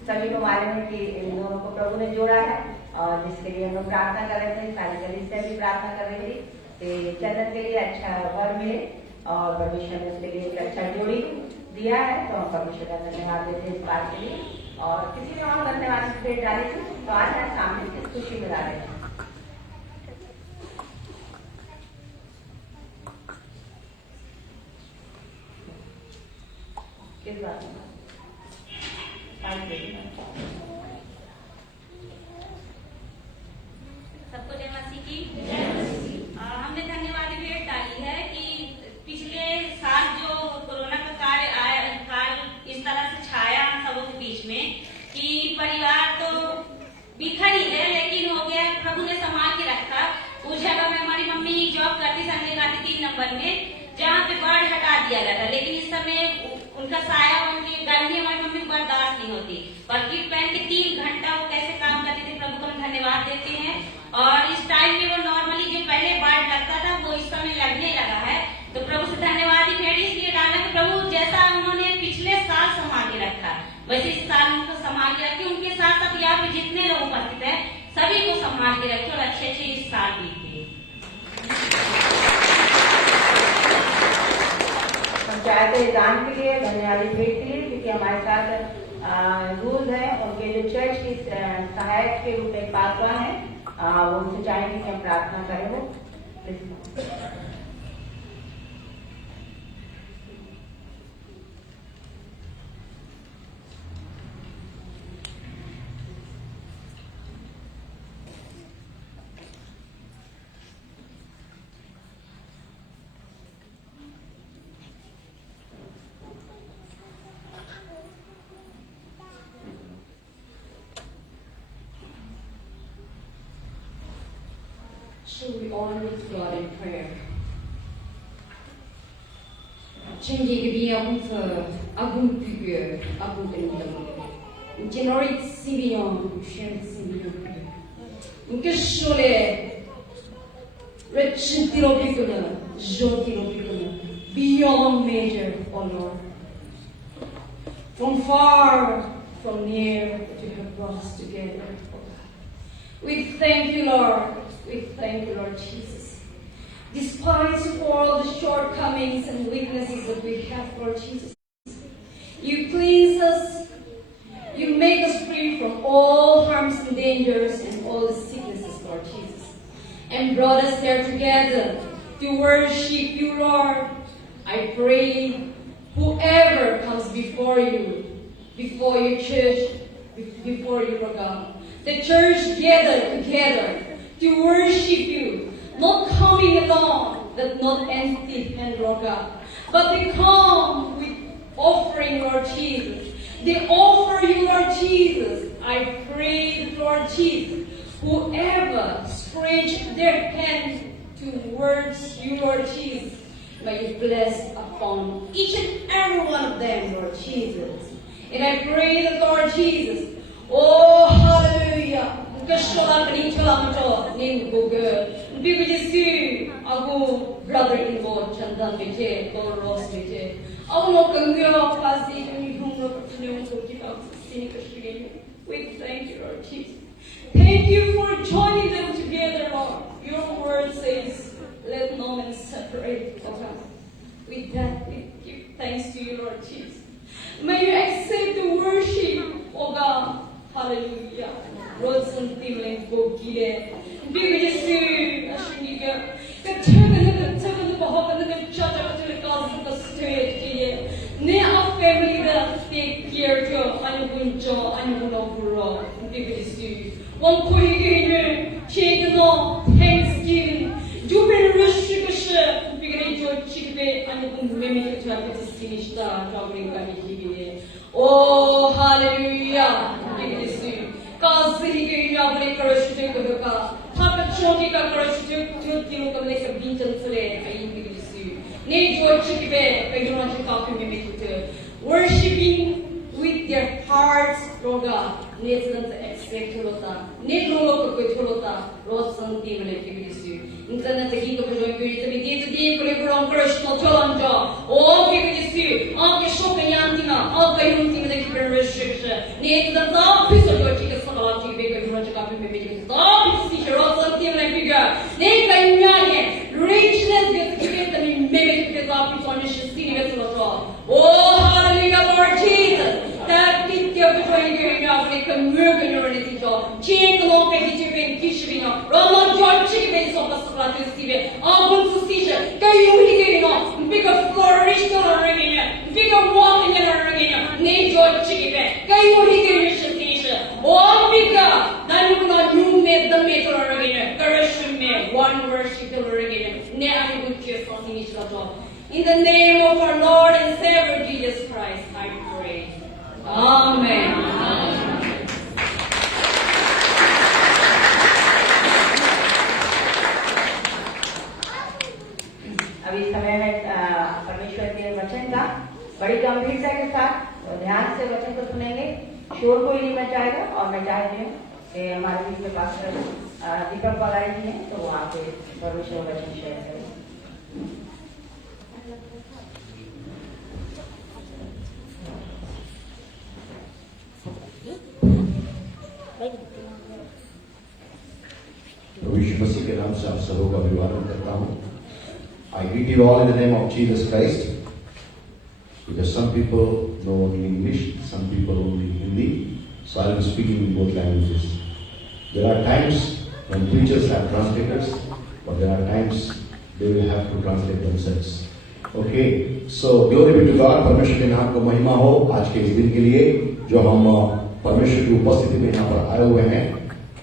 सभी को मालूम है कि इन दोनों को प्रभु ने जोड़ा है और जिसके लिए हम लोग प्रार्थना कर रहे थे, सारी कलीसिया से भी प्रार्थना कर रही थी कि चंदन के लिए अच्छा वर मिले और परमेश्वर ने उसके लिए एक अच्छा जोड़ी दिया है। तो हम परमेश्वर का धन्यवाद देते हैं इस बात के लिए। और किसी ने और धन्यवाद भेंट डाली थी तो आज है सामने से खुशी मिला रहे हैं। किस बात में सबको जय मसीह की। हमने धन्यवाद भेंट डाली है कि पिछले साल जो कोरोना का काल इस तरह से छाया हम सबों के बीच में कि परिवार तो बिखर ही है, लेकिन हो गया प्रभु ने संभाल के रखा। उस जगह में हमारी मम्मी जॉब करती, संडे गाती 3 नंबर में, जहाँ पे बाढ़ हटा दिया गया था, लेकिन इस समय उनका साया उनकी गर्मी हमारी मम्मी को बर्दाश्त नहीं होती। बल्कि पहन के 3 घंटा वो कैसे काम करते थे, प्रभु को हम धन्यवाद देते हैं। और इस टाइम में वो नॉर्मली जो पहले बाढ़ लगता था वो इस समय लगने लगा है। तो प्रभु से धन्यवाद ही भेंट इसलिए डाला कि प्रभु जैसा उन्होंने पिछले साल संभाल के रखा वैसे इस साल उनको संभाल के रखे। उनके साथ साथ यहाँ पे जितने लोग उपस्थित है सभी को संभाल के रखे और अच्छे अच्छे इस साल बीते। चाहते दान के लिए धन्यवाद भेंट के लिए, क्योंकि हमारे साथ रूल है उनके जो चर्च की सहायक के रूप में पासवान है, वो उनसे चाहेंगे कि हम प्रार्थना करें। वो Shall we all look to God in prayer? Chengi agunta aguntigue aguntentam. Generate Simeon, share Simeon. Unkeshole Rechitiropicuna, Jotiropicuna, beyond measure, O Lord. From far, from near, that you have brought us together, O God. We thank you, Lord. We thank you, Lord Jesus. Despite all the shortcomings and weaknesses that we have, Lord Jesus, you cleanse us, you make us free from all harms and dangers and all the sicknesses, Lord Jesus, and brought us there together to worship you, Lord. I pray whoever comes before your church, before you, Lord God, the church gathered together to worship you, not coming alone, that not empty hand, Lord God, but they come with offering, Lord Jesus. They offer you, Lord Jesus. I pray, Lord Jesus, whoever stretch their hand towards you, Lord Jesus, may you bless upon each and every one of them, Lord Jesus. And I pray that, Lord Jesus, oh, hallelujah, brother-in-law Chandan Vijay, Lord Ross Vijay. We thank you, Lord Jesus. Thank you for joining them together, Lord. Your word says, let no man separate, oh God. With that, we give thanks to you, Lord Jesus. May you accept the worship, oh God. Hallelujah. Rodson Timlin Bogile. Be with you, Ashuniga. The Turban the Bahaka, the Chata to the Gospel of the Spirit. Now, family that take care to Anubunjo, Anubunoburo. Be with you. One Kuhigin, Chagano, Thanksgiving, Jubin Rushikasha, beginning to Chickpay, Anubun Mimic to have to finish the traveling by Higgy. Oh, hallelujah. Be with you. Kazi Gabri Karashuk, Taka Choki Karashuk, Timo Lake of Binton Fule, I introduce you. Need your chickbay, I don't want to talk to me. Worshiping with their hearts, Lord God, nations expect Lota, Nilo Lota, Lord something like you. Internet the king of the community, the deep liberal personal Toronto, all give you, all the shopping antima, all the hunting the restriction. Need the top piece of your tickets for the lot bigger project of the top teacher or something like bigger. They can young richness gets given and mimic the top is on the city of the law. Oh, hallelujah, Lord Jesus. That gift of the trying to up like a murder or anything. Change the long page to be kishing up. Roman George chicken of the Socrates TV. All good position. Can you hear it? Bigger flourish to ringing it. Bigger walking in a ringing it. Name George chicken. Can you hear it? All bigger than you not you made the metal ringing it. Correction me. One worship ringing it. Never good kiss on each other. In the name of our Lord and Savior Jesus Christ, I pray. Amen. अभी समय में परमेश्वर के वचन का बड़ी गंभीरता के साथ और ध्यान से वचन को सुनेंगे। शोर कोई नहीं मचाएगा और मैं चाहती हूँ कि हमारे बीच में पास्टर दीपक पगारी जी हैं, तो वो आके परमेश्वर वचन शेयर करें। प्रभु यीशु मसीह के नाम से आप सबों का अभिवादन करता हूँ। I greet you all in the name of Jesus Christ. Because some people know only English, some people only Hindi, so I will be speaking in both languages. There are times when preachers have translators, but there are times they will have to translate themselves. Okay, so glory be to God. परमेश्वर के नाम को महिमा हो आज के इस दिन के लिए जो हम परमेश्वर की उपस्थिति में यहाँ पर आए हुए हैं।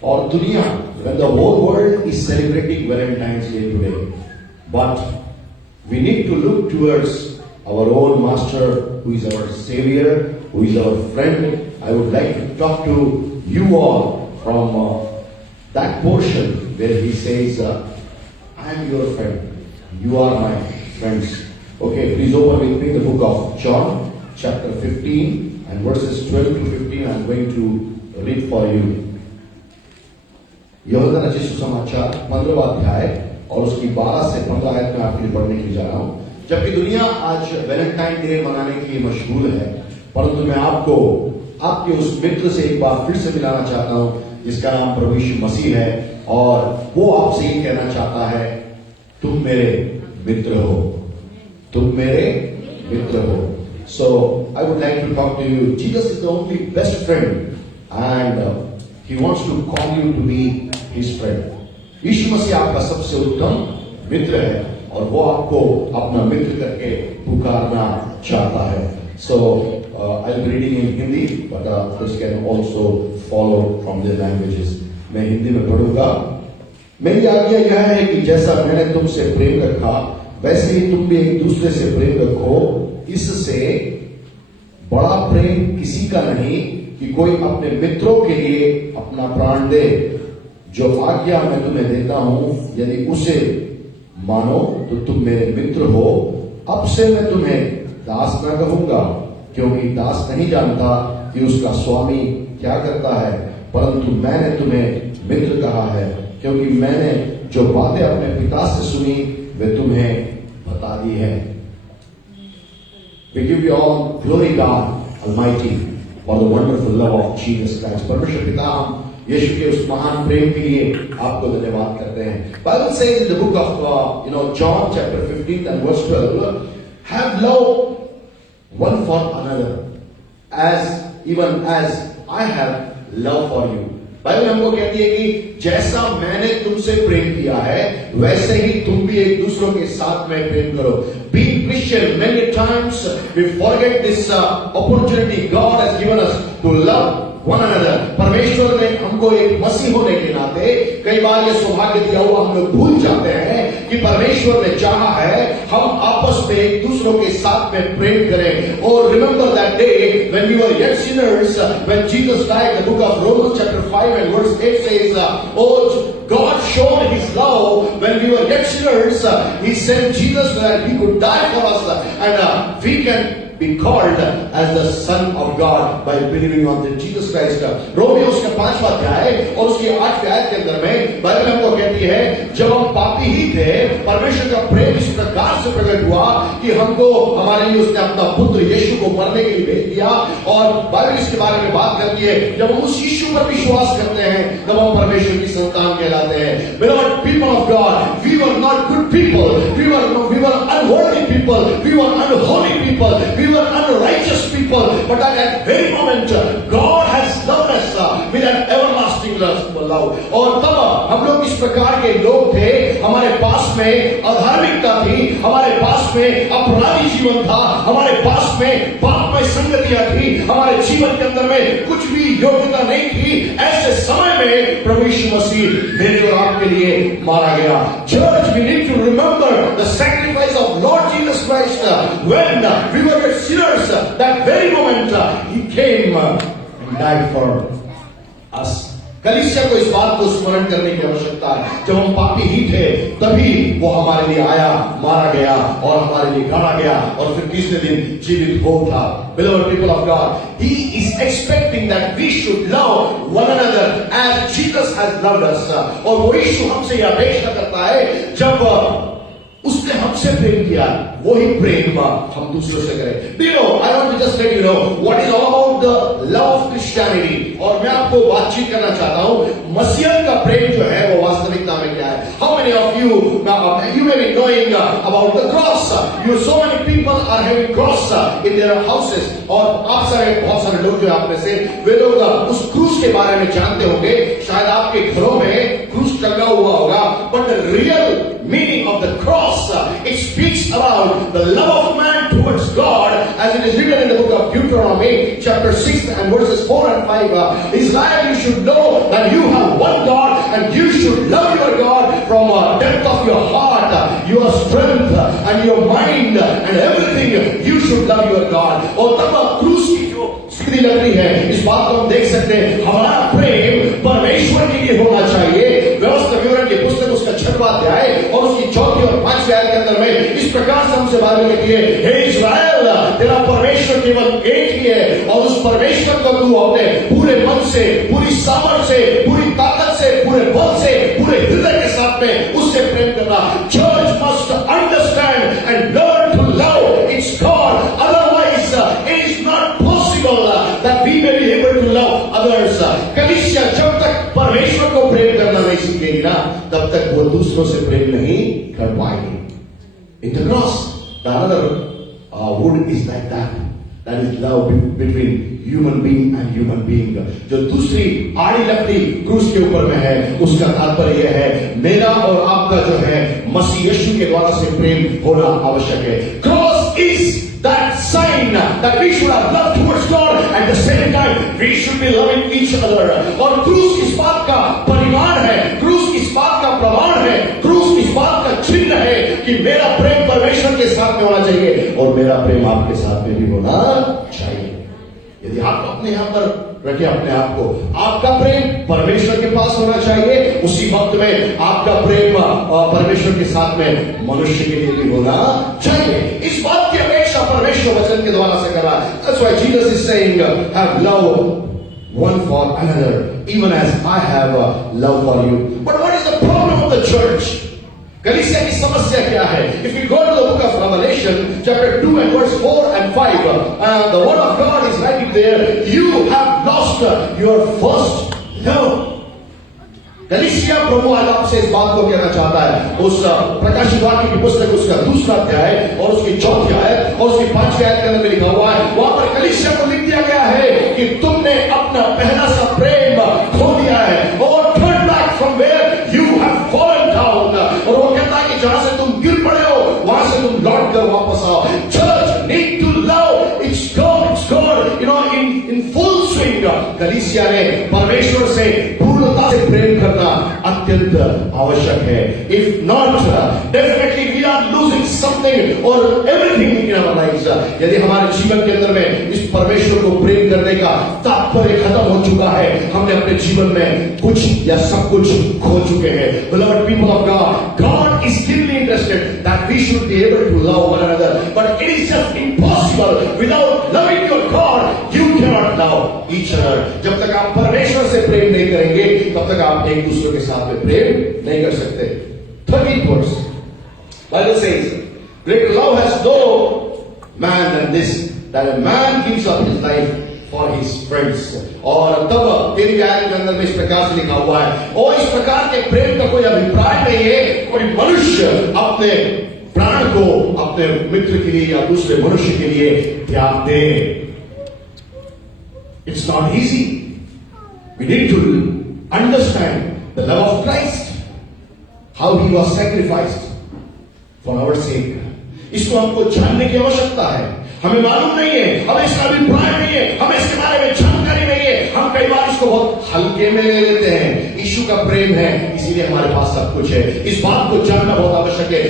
और दुनिया, when the whole world is celebrating Valentine's Day today, but we need to look towards our own Master, who is our Savior, who is our friend. I would like to talk to you all from that portion where he says, I am your friend, you are my friends. Okay, please open with me the book of John, chapter 15 and verses 12 to 15. I am going to read for you. यूहन्ना रचित सुसमाचार 15वां अध्याय और उसकी 12 से 15 आयत में आपके लिए पढ़ने के लिए जा रहा हूं। जबकि दुनिया आज वैलेंटाइन डे मनाने के लिए मशगूल है, परंतु मैं आपको आपके उस मित्र से एक बार फिर से मिलाना चाहता हूं जिसका नाम प्रभु यीशु मसीह है, और वो आपसे ये कहना चाहता है, तुम मेरे मित्र हो, तुम मेरे मित्र हो। So I would like to talk to you. Jesus is the only best friend and he wants to call you to be his friend. यीशु मसीह आपका सबसे उत्तम मित्र है और वो आपको अपना मित्र करके पुकारना चाहता है। So I'll be reading in Hindi, but this can also follow from the languages. मैं हिंदी में पढ़ूंगा। मेरी आज्ञा यह है कि जैसा मैंने तुमसे प्रेम रखा वैसे ही तुम भी एक दूसरे से प्रेम रखो। इससे बड़ा प्रेम किसी का नहीं कि कोई अपने मित्रों के लिए अपना प्राण दे। जो आज्ञा मैं तुम्हें देता हूं, यदि उसे मानो तो तुम मेरे मित्र हो। अब से मैं तुम्हें दास न कहूंगा, क्योंकि दास नहीं जानता कि उसका स्वामी क्या करता है, परंतु मैंने तुम्हें मित्र कहा है, क्योंकि मैंने जो बातें अपने पिता से सुनी वे तुम्हें बता दी है। We give you all glory, God Almighty, for the wonderful love of Jesus Christ. परमेश्वर पिता, हम यीशु के उस महान प्रेम के लिए आपको धन्यवाद करते हैं। Bible says in the book of John chapter 15 and verse 12, have love one for another, even as I have love for you. Bible हमको कहती है कि जैसा मैंने तुमसे प्रेम किया है वैसे ही तुम भी एक दूसरों के साथ में प्रेम करो। Being Christian, many times we forget this opportunity God has given us to love one another. परमेश्वर ने हमको एक मसीह होने के नाते कई बार ये सौभाग्य दिया हुआ हम लोग भूल जाते हैं कि परमेश्वर ने चाहा है हम आपस में एक दूसरों के साथ में प्रेम करें। और remember that day when we were yet sinners, when Jesus died, the book of Romans chapter 5 and verse 8 says, oh, God showed his love when we were yet sinners. He sent Jesus so that he could die for us and we can be called as the son of God by believing on the Jesus Christ. Romeo उसका 5वां अध्याय और उसकी 8वीं आयत के अंदर में बाइबल हमको कहती है, जब हम पापी ही थे, परमेश्वर का प्रेम इस प्रकार से प्रकट हुआ कि हमको हमारे लिए उसने अपना पुत्र यीशु को मरने के लिए भेज दिया। और बाइबल इसके बारे में बात करती है, जब हम उस यीशु पर विश्वास करते हैं तब हम परमेश्वर की संतान कहलाते हैं। Beloved people of God, we were not good people, we were unworthy people, we were unholy people, we were unrighteous people, but at that very moment God has loved us with an everlasting love. और तब हम लोग इस प्रकार के लोग थे, हमारे पास में अधार्मिकता थी, हमारे पास में अपराधी जीवन था, हमारे पास में पाप में संगतियां थी, हमारे जीवन के अंदर में कुछ भी योग्यता नहीं थी। ऐसे समय में प्रभु यीशु मसीह मेरे और आपके लिए मारा गया। Church, we need to remember the sacrifice of Lord Jesus Christ when we were sinners. That very moment He came and died for us. कलीसिया को इस बात को स्मरण करने की आवश्यकता है, जब हम पापी ही थे तभी वो हमारे लिए आया, मारा गया और हमारे लिए गाड़ा गया और फिर तीसरे दिन जीवित हो उठा। Beloved people of God, He is expecting that we should love one another as Jesus has loved us. और वो यीशु हमसे यह अपेक्षा करता है, जब उसने हमसे प्रेम किया वही प्रेम हम दूसरों से करें। Do you know, I want to just let you know what is all about the love of Christianity. और मैं आपको बातचीत करना चाहता हूँ मसीहत का प्रेम जो है वो वास्तविकता में क्या है। How many of you may be knowing about the cross. So many people are having cross in their houses. और आप बहुत सारे लोग जो आप में से वे लोग उस क्रूस के बारे में जानते होंगे, शायद आपके घरों में क्रूस टंगा हुआ होगा। But the real meaning of the cross, it speaks about the love of man towards God, as it is written in the book of Deuteronomy chapter 6 and verses 4 and 5. Israel, you should know that you have one God and you should love your God from the depth of your heart, your strength and your mind and everything. You should love your God. और तब क्रूस की जो स्थिति लग रही है, इस बात को हम देख सकते हैं, हमारा प्रेम परमेश्वर के लिए होना चाहिए। व्यवस्था विवरण की पुस्तक उसका 6वां अध्याय और उसकी 4वीं और 5वीं आयत के अंदर में इस प्रकार से हमसे बात कहती है, हे इस्राएल, तेरा परमेश्वर केवल एक ही है और उस परमेश्वर को तू अपने पूरे मन से, पूरी सामर्थ से, पूरी ताकत से, पूरे बल से, पूरे हृदय के साथ में उससे प्रेम करना। Church must understand and learn to love its God. Otherwise, it is not possible that we may be able to love others. कलीसिया जब तक परमेश्वर को प्रेम करना नहीं सीखेगी ना, तब तक वो दूसरों से प्रेम नहीं कर पाएगी। In the cross, the another wood is like that. That is love between human being and human being. जो दूसरी आड़ी लकड़ी क्रूस के ऊपर में है, उसका तात्पर्य यह है, मेरा और आपका जो है मसीह यीशु के द्वारा से प्रेम होना आवश्यक है। Cross is that sign that we should have love towards God, at the same time we should be loving each other. और क्रूस इस बात का परिमाण है, क्रूस इस बात का प्रमाण है, क्रूस इस बात का चिन्ह है कि मेरा प्रेम परमेश्वर के साथ में होना चाहिए और मेरा प्रेम आपके साथ में भी होना चाहिए। यदि आप अपने यहां पर रखें अपने आप को, आपका प्रेम परमेश्वर के पास होना चाहिए, उसी वक्त में आपका प्रेम परमेश्वर के साथ में मनुष्य के लिए भी होना चाहिए। इस बात की अपेक्षा परमेश्वर वचन के द्वारा से कर रहा है। That's why Jesus is saying, have love one for another, even as I have love for you. But what is the problem of the church? कलीसिया की समस्या क्या है? If we go to the book of Revelation, chapter 2 and verse 4 and 5, the word of God is writing there, you have lost your first love. कलीसिया प्रभु आज आपसे इस बात को कहना चाहता है। उस प्रकाशित वाक्य की पुस्तक उसका 2वां अध्याय और उसकी 4वीं आयत और उसकी 5वीं आयत के अंदर में लिखा हुआ है, वहां पर कलीसिया को लिख दिया गया है कि तुमने अपना पहला सा प्रेम खो दिया है। और turn back from where you have fallen down. और वो कहता है कि जहां से तुम गिर पड़े हो वहां से तुम लौट कर वापस आओ। Church need to love its God, in full swing. कलीसिया ने परमेश्वर से पूर्णता से प्रेम करना अत्यंत आवश्यक है। If not, definitely we are losing something or everything in our lives. यदि हमारे जीवन के अंदर में इस परमेश्वर को प्रेम करने का तात्पर्य खत्म हो चुका है, हमने अपने जीवन में कुछ या सब कुछ खो चुके हैं। Beloved people of God, God is still interested that we should be able to love one another, but it is just impossible impossible. Without loving your God, you cannot love each other. जब तक आप परमेश्वर से प्रेम नहीं करेंगे, तब तक आप एक दूसरे के साथ में प्रेम नहीं कर सकते. 13th verse. Bible says, greater love has no man than this, that a man gives up his life for his friends. और तब तेरी आयत के अंदर में इस प्रकार से लिखा हुआ है, और इस प्रकार के प्रेम का कोई अभिप्राय नहीं है कोई मनुष्य अपने प्राण को अपने मित्र के लिए या दूसरे मनुष्य के लिए त्याग दे. It's not easy. We need to understand the love of Christ, how he was sacrificed for our sake. इसको हमको जानने की आवश्यकता है. हमें मालूम नहीं है, हमें इसका अभिप्राय नहीं है, हमें इसके बारे में जानकारी नहीं है. हम कई बार इसको बहुत हल्के में ले लेते हैं. यीशु का प्रेम है, इसीलिए हमारे पास सब कुछ है. इस बात को जानना बहुत आवश्यक है.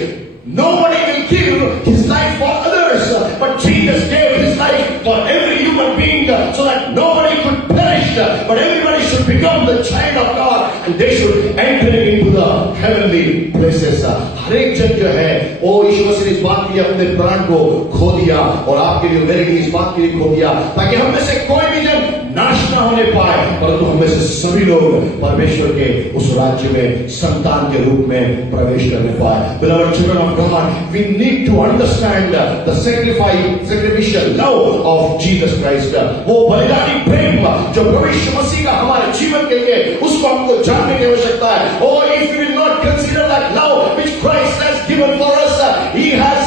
Nobody will give his life for others, but Jesus gave his life for every human being, so that nobody could perish, but everybody should become the child of God, and they should enter into the heavenly places. हर एक जन जो है, वो यीशु मसीह ने इस बात के लिए अपने प्राण को खो दिया, और आपके लिए मेरे लिए इस बात के लिए खो दिया, ताकि हम में से कोई भी जन नाश ना होने पाए, परंतु हम में से सभी लोग परमेश्वर के उस राज्य में संतान के रूप में प्रवेश करने पाए. Beloved children of God, we need to understand the sacrificial love of Jesus Christ. वो बलिदानी प्रेम जो प्रभु यीशु मसीह का हमारे जीवन के लिए, उसको हमको जानने की आवश्यकता है. Oh, if we will not consider that love which Christ has given for us, he has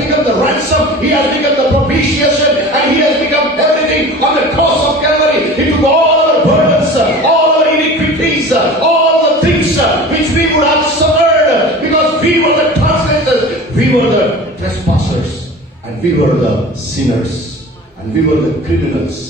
become the ransom, he has become the propitiation, and he has become everything on the cross of Calvary. He took all our burdens, all our iniquities, all the things which we would have suffered, because we were the transgressors, we were the trespassers, and we were the sinners, and we were the criminals.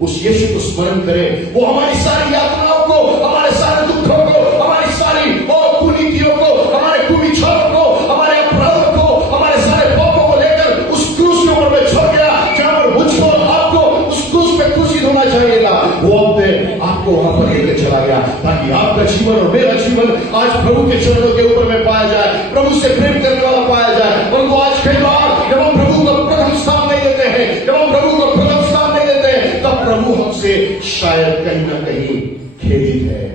उस यीशु को स्मरण करें. वो हमारी सारी यातनाओं को, हमारे सारे दुखों को, हमारी सारी कुनीतियों को, हमारे कुविचारों को, हमारे अपराधों को, हमारे सारे पापों को लेकर उस क्रूस के ऊपर में छोड़ गया, जहां पर मुझको आपको उस क्रूस पे क्रूसित होना चाहिए था. वो अपने आपको वहां पर लेकर चला गया, ताकि आपका जीवन और मेरा जीवन आज प्रभु के चरणों के ऊपर में पाया जाए, प्रभु से प्रेम करने वाला पाया जाए. परंतु आज कई बार जब हम प्रभु को प्रथम स्थान नहीं देते हैं, जब हम प्रभु को प्रथम स्थान नहीं देते हैं, तब प्रभु हमसे शायद कहीं ना कहीं खेदित है.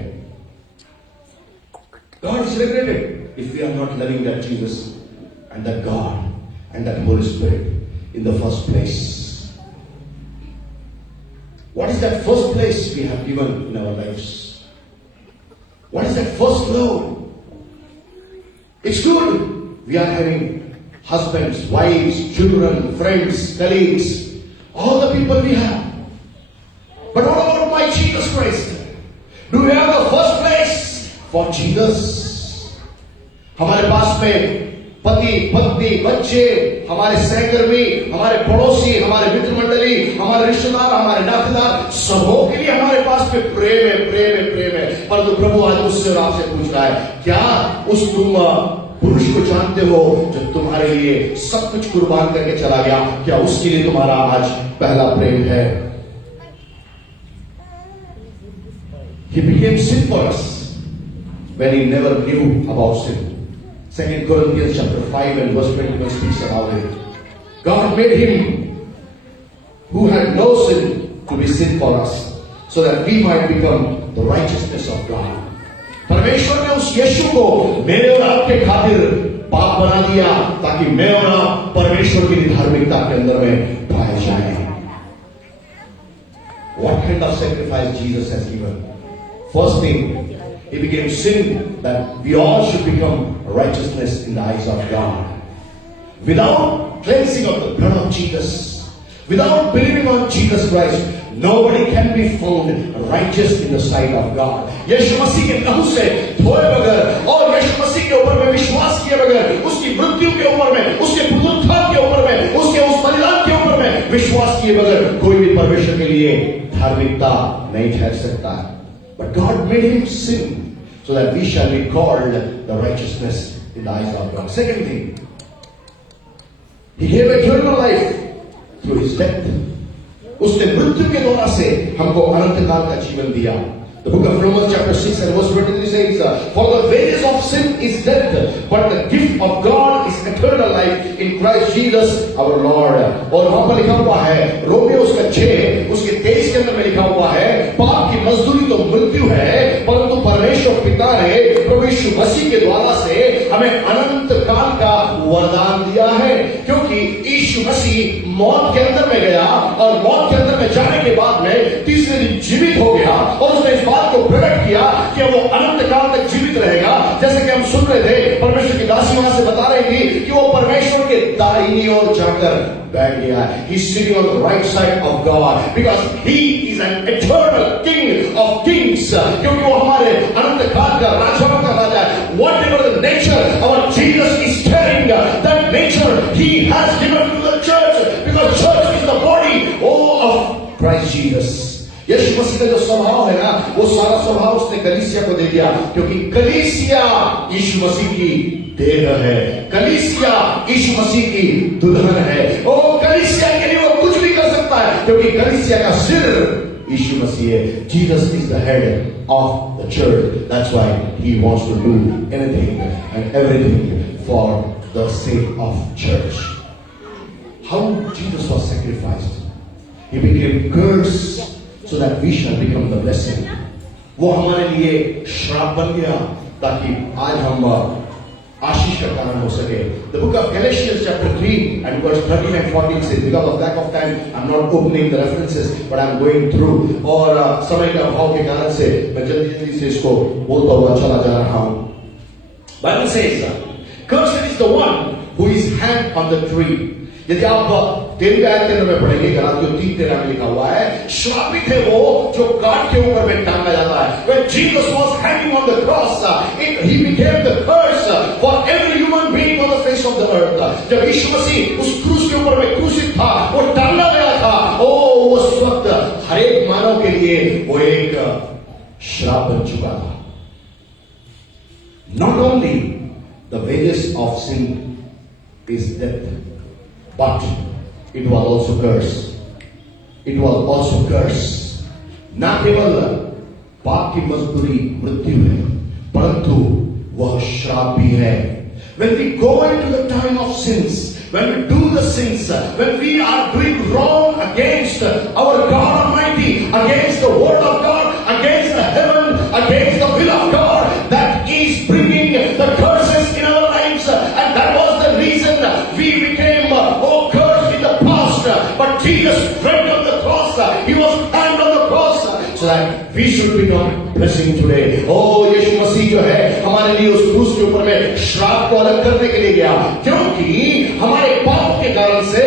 God is regretted if we are not loving that Jesus and that God and that Holy Spirit in the first place. What is that first place we have given in our lives? What is that first love? It's good. We are having husbands, wives, children, friends, colleagues, all the people we have. But what about my Jesus Christ? Do we have the first place for Jesus? हमारे पास में पति, पत्नी, बच्चे, हमारे सहकर्मी, हमारे पड़ोसी, हमारे मित्र मंडली, हमारे रिश्तेदार, हमारे नातेदार, सबों के लिए हमारे पास में प्रेम है, प्रेम है, प्रेम है. परंतु प्रभु आज मुझसे और आपसे पूछ रहा है, क्या उस तुम पुरुष को जानते हो जो तुम्हारे लिए सब कुछ कुर्बान करके चला गया? क्या उसके लिए तुम्हारा आज पहला प्रेम है? He became sin for us when he never knew about sin. 2 Corinthians chapter 5 and verse 21 speaks about it. God made him who had no sin to be sin for us, so that we might become the righteousness of God. परमेश्वर ने उस यीशु को मेरे और आपके खातिर पाप बना दिया, ताकि मैं और आप परमेश्वर की धार्मिकता के अंदर में पाए जाएं. What kind of sacrifice Jesus has given? First thing, he became sin that we all should become righteousness in the eyes of God. Without cleansing of the blood of Jesus, without believing on Jesus Christ, nobody can be found righteous in the sight of God. यीशु मसीह के लहू से धोए बगैर और यीशु मसीह के ऊपर में विश्वास किए बगैर, उसकी मृत्यु के ऊपर में, उसके पुनरुत्थान के ऊपर में, उसके उस बलिदान के ऊपर में विश्वास किए बगैर कोई भी परमेश्वर के लिए धार्मिकता नहीं ठहर सकता. But God made him sin so that we shall be called the righteousness in the eyes of God. Second thing, he gave eternal life through his death. उसने मृत्यु के द्वारा से हमको अनंत काल का जीवन दिया. The book of Romans chapter 6 and verse 23 says, for the wages of sin is death, but the gift of God is eternal life in Christ Jesus our Lord. और वहां पर लिखा हुआ है रोमियो उसका 6 उसके 23 के अंदर में लिखा हुआ है, पाप की मजदूरी तो मृत्यु है, परंतु परमेश्वर पिता ने प्रभु यीशु मसीह के द्वारा से हमें अनंत काल का वरदान दिया है। क्योंकि यीशु मसीह मौत के अंदर में गया और मौत के अंदर में जाने के बाद में तीसरे दिन जीवित हो गया और उसने इस बात को प्रकट किया कि वो अनंत काल तक जीवित रहेगा। जैसे कि हम सुन रहे थे, परमेश्वर की दासी वहां से बता रही थी कि वो परमेश्वर के दाहिनी ओर जाकर बैठ गया। He's sitting on the right side of God because he is an eternal king of kings. क्योंकि वो हमारे अनंत काल का राजाओं का राजा है। Whatever the nature our Jesus is carrying, that nature he has given to the church because church is the body of Christ Jesus. यीशु मसीह का जो स्वभाव है ना, वो सारा स्वभाव उसने कलीसिया को दे दिया, क्योंकि कलीसिया यीशु मसीह की देह है, कलीसिया यीशु मसीह की दुल्हन है। ओ कलीसिया के लिए वो कुछ भी कर सकता है, क्योंकि कलीसिया का सिर यीशु मसीह है। Jesus is the head of the church. That's why he wants to do anything and everything for the sake of church. How Jesus was sacrificed? He became cursed so that we shall become the blessing. वो हमारे लिए श्राप बन गया ताकि आज हम आशीष का कारण हो सके। The book of Galatians chapter 3 and verse 13 and 14 says, because of lack of time I'm not opening the references but I'm going through, और समय का अभाव के कारण से मैं जल्दी से इसको बोलता हुआ चला जा रहा हूं। Bible says, cursed is the one who is hanged on the tree. यदि आप 13 आयत के अंदर में पढ़ेंगे, गलातियों 3:13 में लिखा हुआ है, श्रापित है वो जो काट के ऊपर में टांगा जाता है। When Jesus was hanging on the cross, he became the curse for every human being on the face of the earth. जब यीशु मसीह उस क्रूस के ऊपर में क्रूसित था, वो टांगा गया था, ओ उस वक्त हर एक मानव के लिए वो एक श्राप बन चुका था। Not only the wages of sin is death, but it was also curse. It was also curse. न केवल पाप की मजदूरी मृत्यु है, परंतु वह श्राप भी है। When we go into the time of sins, when we do the sins, when we are doing wrong against our God Almighty, against the word of God, against the heaven, against the will of God, that is bringing the curses in our lives, and that was the reason we became cursed in the past. But Jesus went on the cross, he was hanged on the cross, so that we should become blessing today. Oh, यीशु मसीह जो है हमारे लिए उस क्रूस के ऊपर में श्राप को अलग करने के लिए गया, क्योंकि हमारे पाप के कारण से,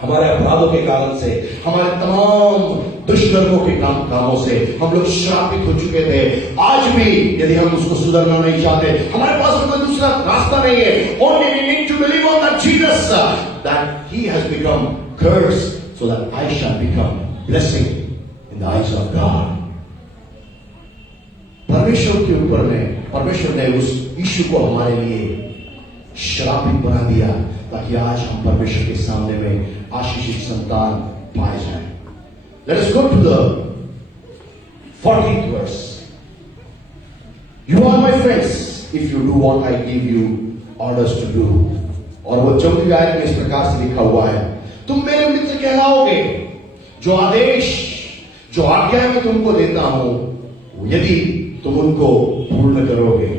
हमारे अपराधों के कारण से, हमारे तमाम दुष्कर्मों के कामों से हम लोग श्रापित हो चुके थे। आज भी यदि हम उसको सुधरना नहीं चाहते, हमारे पास कोई दूसरा रास्ता नहीं है। Only we need to believe on that Jesus, that he has become cursed so that I shall become blessing in the eyes of God. परमेश्वर के ऊपर में परमेश्वर ने उस यीशु को हमारे लिए श्रापित बना दिया ताकि आज हम परमेश्वर के सामने में आशीषित संतान पाए जाएं। Let us go to the 14th verse. You are my friends if you do what I give you orders to do. और वो 14वीं आयत में इस प्रकार से लिखा हुआ है, तुम मेरे मित्र कहलाओगे जो आदेश, जो आज्ञा मैं तुमको देता हूं, यदि तुम उनको पूर्ण करोगे।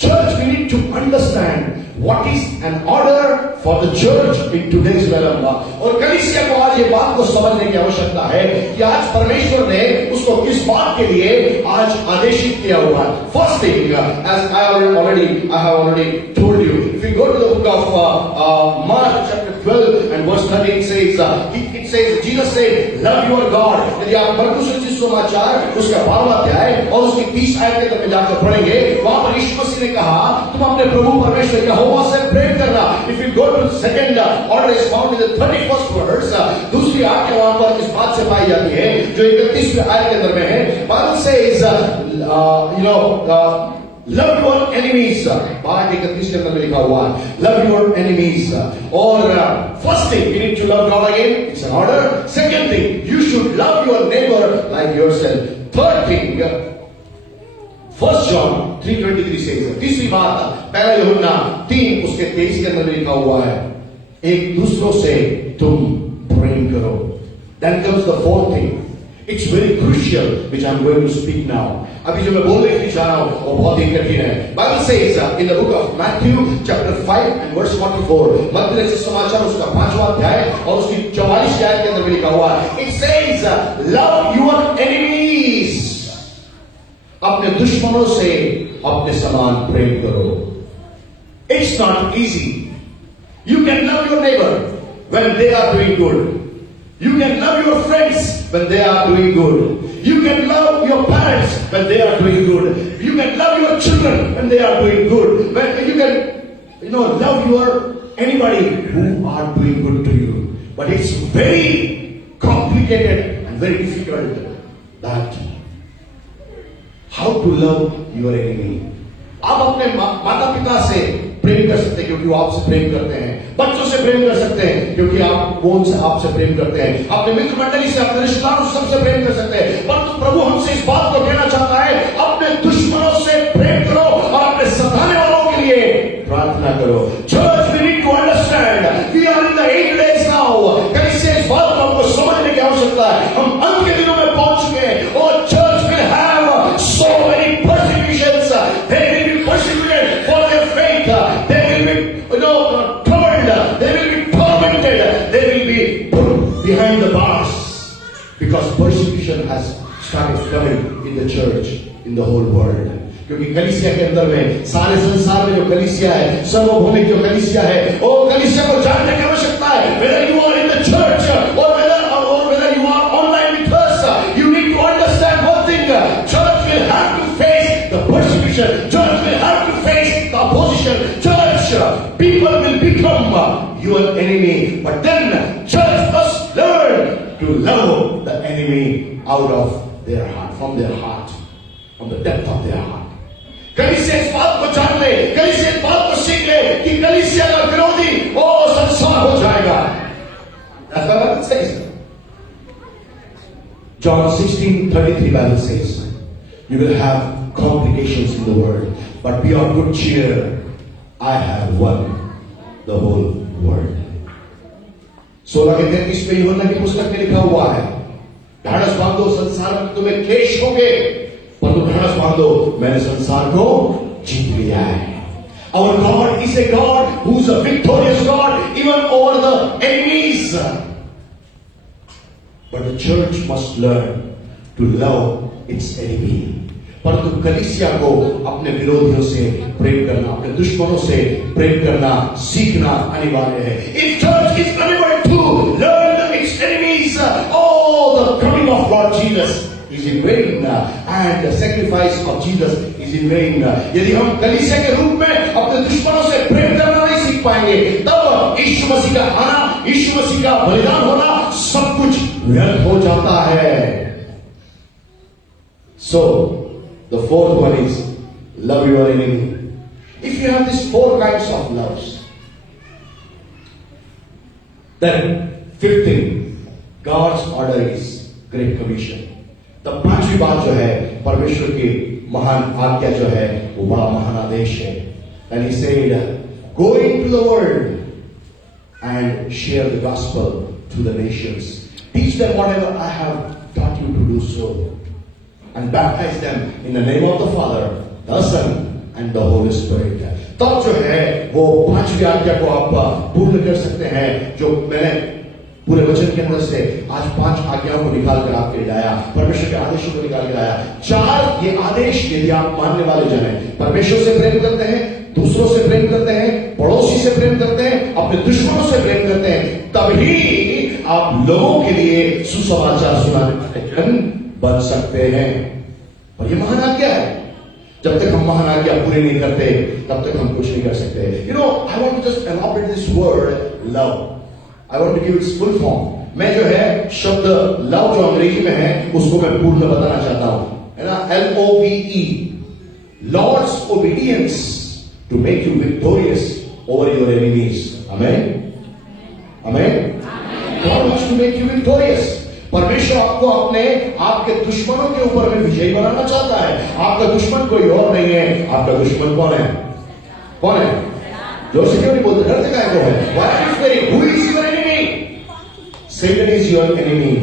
Church, we need to understand what is an order for the church in today's realm. और कलीसिया को आज ये बात को समझने की आवश्यकता है कि आज परमेश्वर ने उसको किस बात के लिए आज आदेशित किया हुआ है। First thing, as I have already told you, if we go to the book of Mark chapter 12 and verse 13 says, it says, Jesus said, love your God. यदि आप मरकुस रचित सुसमाचार उसका 12वां अध्याय और उसकी 30 आयत तक में जाकर पढ़ेंगे, वहां पर यीशु मसीह ने कहा, तुम अपने प्रभु परमेश्वर यहोवा से प्रेम करना। If you go to the second order is found in the 31st verse, दूसरी आज्ञा वहां पर इस बात से पाई जाती है जो 31वीं आयत के अंदर में है। Bible says, love your enemies. 12:31 के अंदर में लिखा हुआ है, love your enemies. और first thing, you need to love God again. It's an order. Second thing, you should love your neighbor like yourself. third thing, 1 John 3:23 says, तीसरी बात, पहला यूहन्ना 3 उसके 23 के अंदर लिखा हुआ है, एक दूसरों से तुम प्रेम करो. Then comes the fourth thing. It's very crucial, which I'm going to speak now. अभी जो मैं बोलने के लिए जा रहा हूं वो बहुत ही कठिन है. Bible says in the book of Matthew chapter 5 and verse 44, मत्ती रचित समाचार उसका 5वां अध्याय और उसकी 44 आयत के अंदर भी लिखा हुआ है. It says, love your enemies. अपने दुश्मनों से अपने समान प्रेम करो. It's not easy. You can love your neighbor when they are doing good. You can love your friends when they are doing good. You can love your parents when they are doing good. You can love your children when they are doing good. When you can, love your anybody who are doing good to you. But it's very complicated and very difficult that how to love your enemy. आप अपने माता पिता से प्रेम कर सकते हैं क्योंकि वो आपसे प्रेम करते हैं. बच्चों से प्रेम कर सकते हैं क्योंकि वो उनसे आपसे प्रेम करते हैं. अपने मित्र मंडली से, अपने रिश्तेदारों से सबसे प्रेम कर सकते हैं. परंतु प्रभु हमसे इस बात को कहना चाहता है, अपने दुश्मनों से प्रेम करो और अपने सताने वालों के लिए प्रार्थना करो. Church, we need to understand, we are in the end days now. कैसे इस बात को हमको समझने की आवश्यकता है. हम अंत के दिनों में पहुंच चुके हैं और church will have so many persecutions. They will be persecuted for their faith. They will be, troubled. They will be tormented. They will be put behind the bars because persecution has started coming in the church, in the whole world. क्योंकि कलीसिया के अंदर में, सारे संसार में जो कलीसिया है, सर्वभौमिक जो कलीसिया है, वो कलीसिया को जानने की आवश्यकता है. Whether you are in the church or whether you are online with us, you need to understand one thing. Church will have to face the persecution. Church will have to face the opposition. Church, people will become your enemy. But then, church must learn to love the enemy out of their heart, from their heart, from the depth of their heart. कलीसिया इस बात को जान ले, कलीसिया इस बात को सीख ले कि कलीसिया का विरोधी वो संसार हो जाएगा. That's what Bible says. John 16:33 Bible says, you will have complications in the world, but be of good cheer. I have won the whole world. 16:33 में यूहन्ना की पुस्तक में लिखा हुआ है, ढाढ़स बांधो, संसार में तुम्हें क्लेश होंगे, परंतु ढाढ़स बांधो, मैंने संसार को जीत लिया है. Our God is a God who is a victorious God even over the enemies. But the church must learn to love its enemy. परंतु कलीसिया को अपने विरोधियों से प्रेम करना, अपने दुश्मनों से प्रेम करना सीखना अनिवार्य है. If church is unable to learn its enemies, the coming of Lord Jesus is in vain and the sacrifice of Jesus is in vain. यदि हम कलीसिया के रूप में अपने दुश्मनों से प्रेम करना नहीं सीख पाएंगे, तब यीशु मसीह का आना, यीशु मसीह का बलिदान होना सब कुछ व्यर्थ हो जाता है. So the fourth one is love your enemy. If you have these 4 kinds of loves, then fifth thing, God's order is Great Commission. तब 5वीं बात जो है, परमेश्वर की महान आज्ञा जो है, वो बड़ा महान आदेश है. And he said, go into the world and share the gospel to the nations. Teach them whatever I have taught you to do so. And baptize them in the name of the Father, the Son, and the Holy Spirit. तब जो है वो 5वीं आज्ञा को आप पूर्ण कर सकते हैं, जो मैंने पूरे वचन के अंदर से आज 5 आज्ञाओं को निकाल कर आपके लिए लाया, परमेश्वर के आदेशों को निकाल कर लाया. 4 ये आदेश यदि आप मानने वाले जन हैं, परमेश्वर से प्रेम करते हैं, दूसरों से प्रेम करते हैं, पड़ोसी से प्रेम करते हैं, अपने दुश्मनों से प्रेम करते हैं, तभी आप लोगों के लिए सुसमाचार सुनाने वाले जन बन सकते हैं. और ये महान आज्ञा है. जब तक हम महान आज्ञा पूरी नहीं करते, तब तक हम कुछ नहीं कर सकते. I want to just elaborate this word love. I want to give its full form. मैं जो है शब्द लव जो अंग्रेजी में है उसको मैं पूर्ण बताना चाहता हूं, है ना. LOVE, Lord's obedience to make you victorious over your enemies. Amen. Amen. God wants to make you victorious. परमेश्वर आपको अपने आपके दुश्मनों के ऊपर में विजयी बनाना चाहता है। आपका दुश्मन कोई और नहीं है। आपका दुश्मन कौन है? कौन है? जोर से क्यों नहीं बोलते? डरते काहे को है? Why are you fearing? Who is your enemy? Satan is your enemy.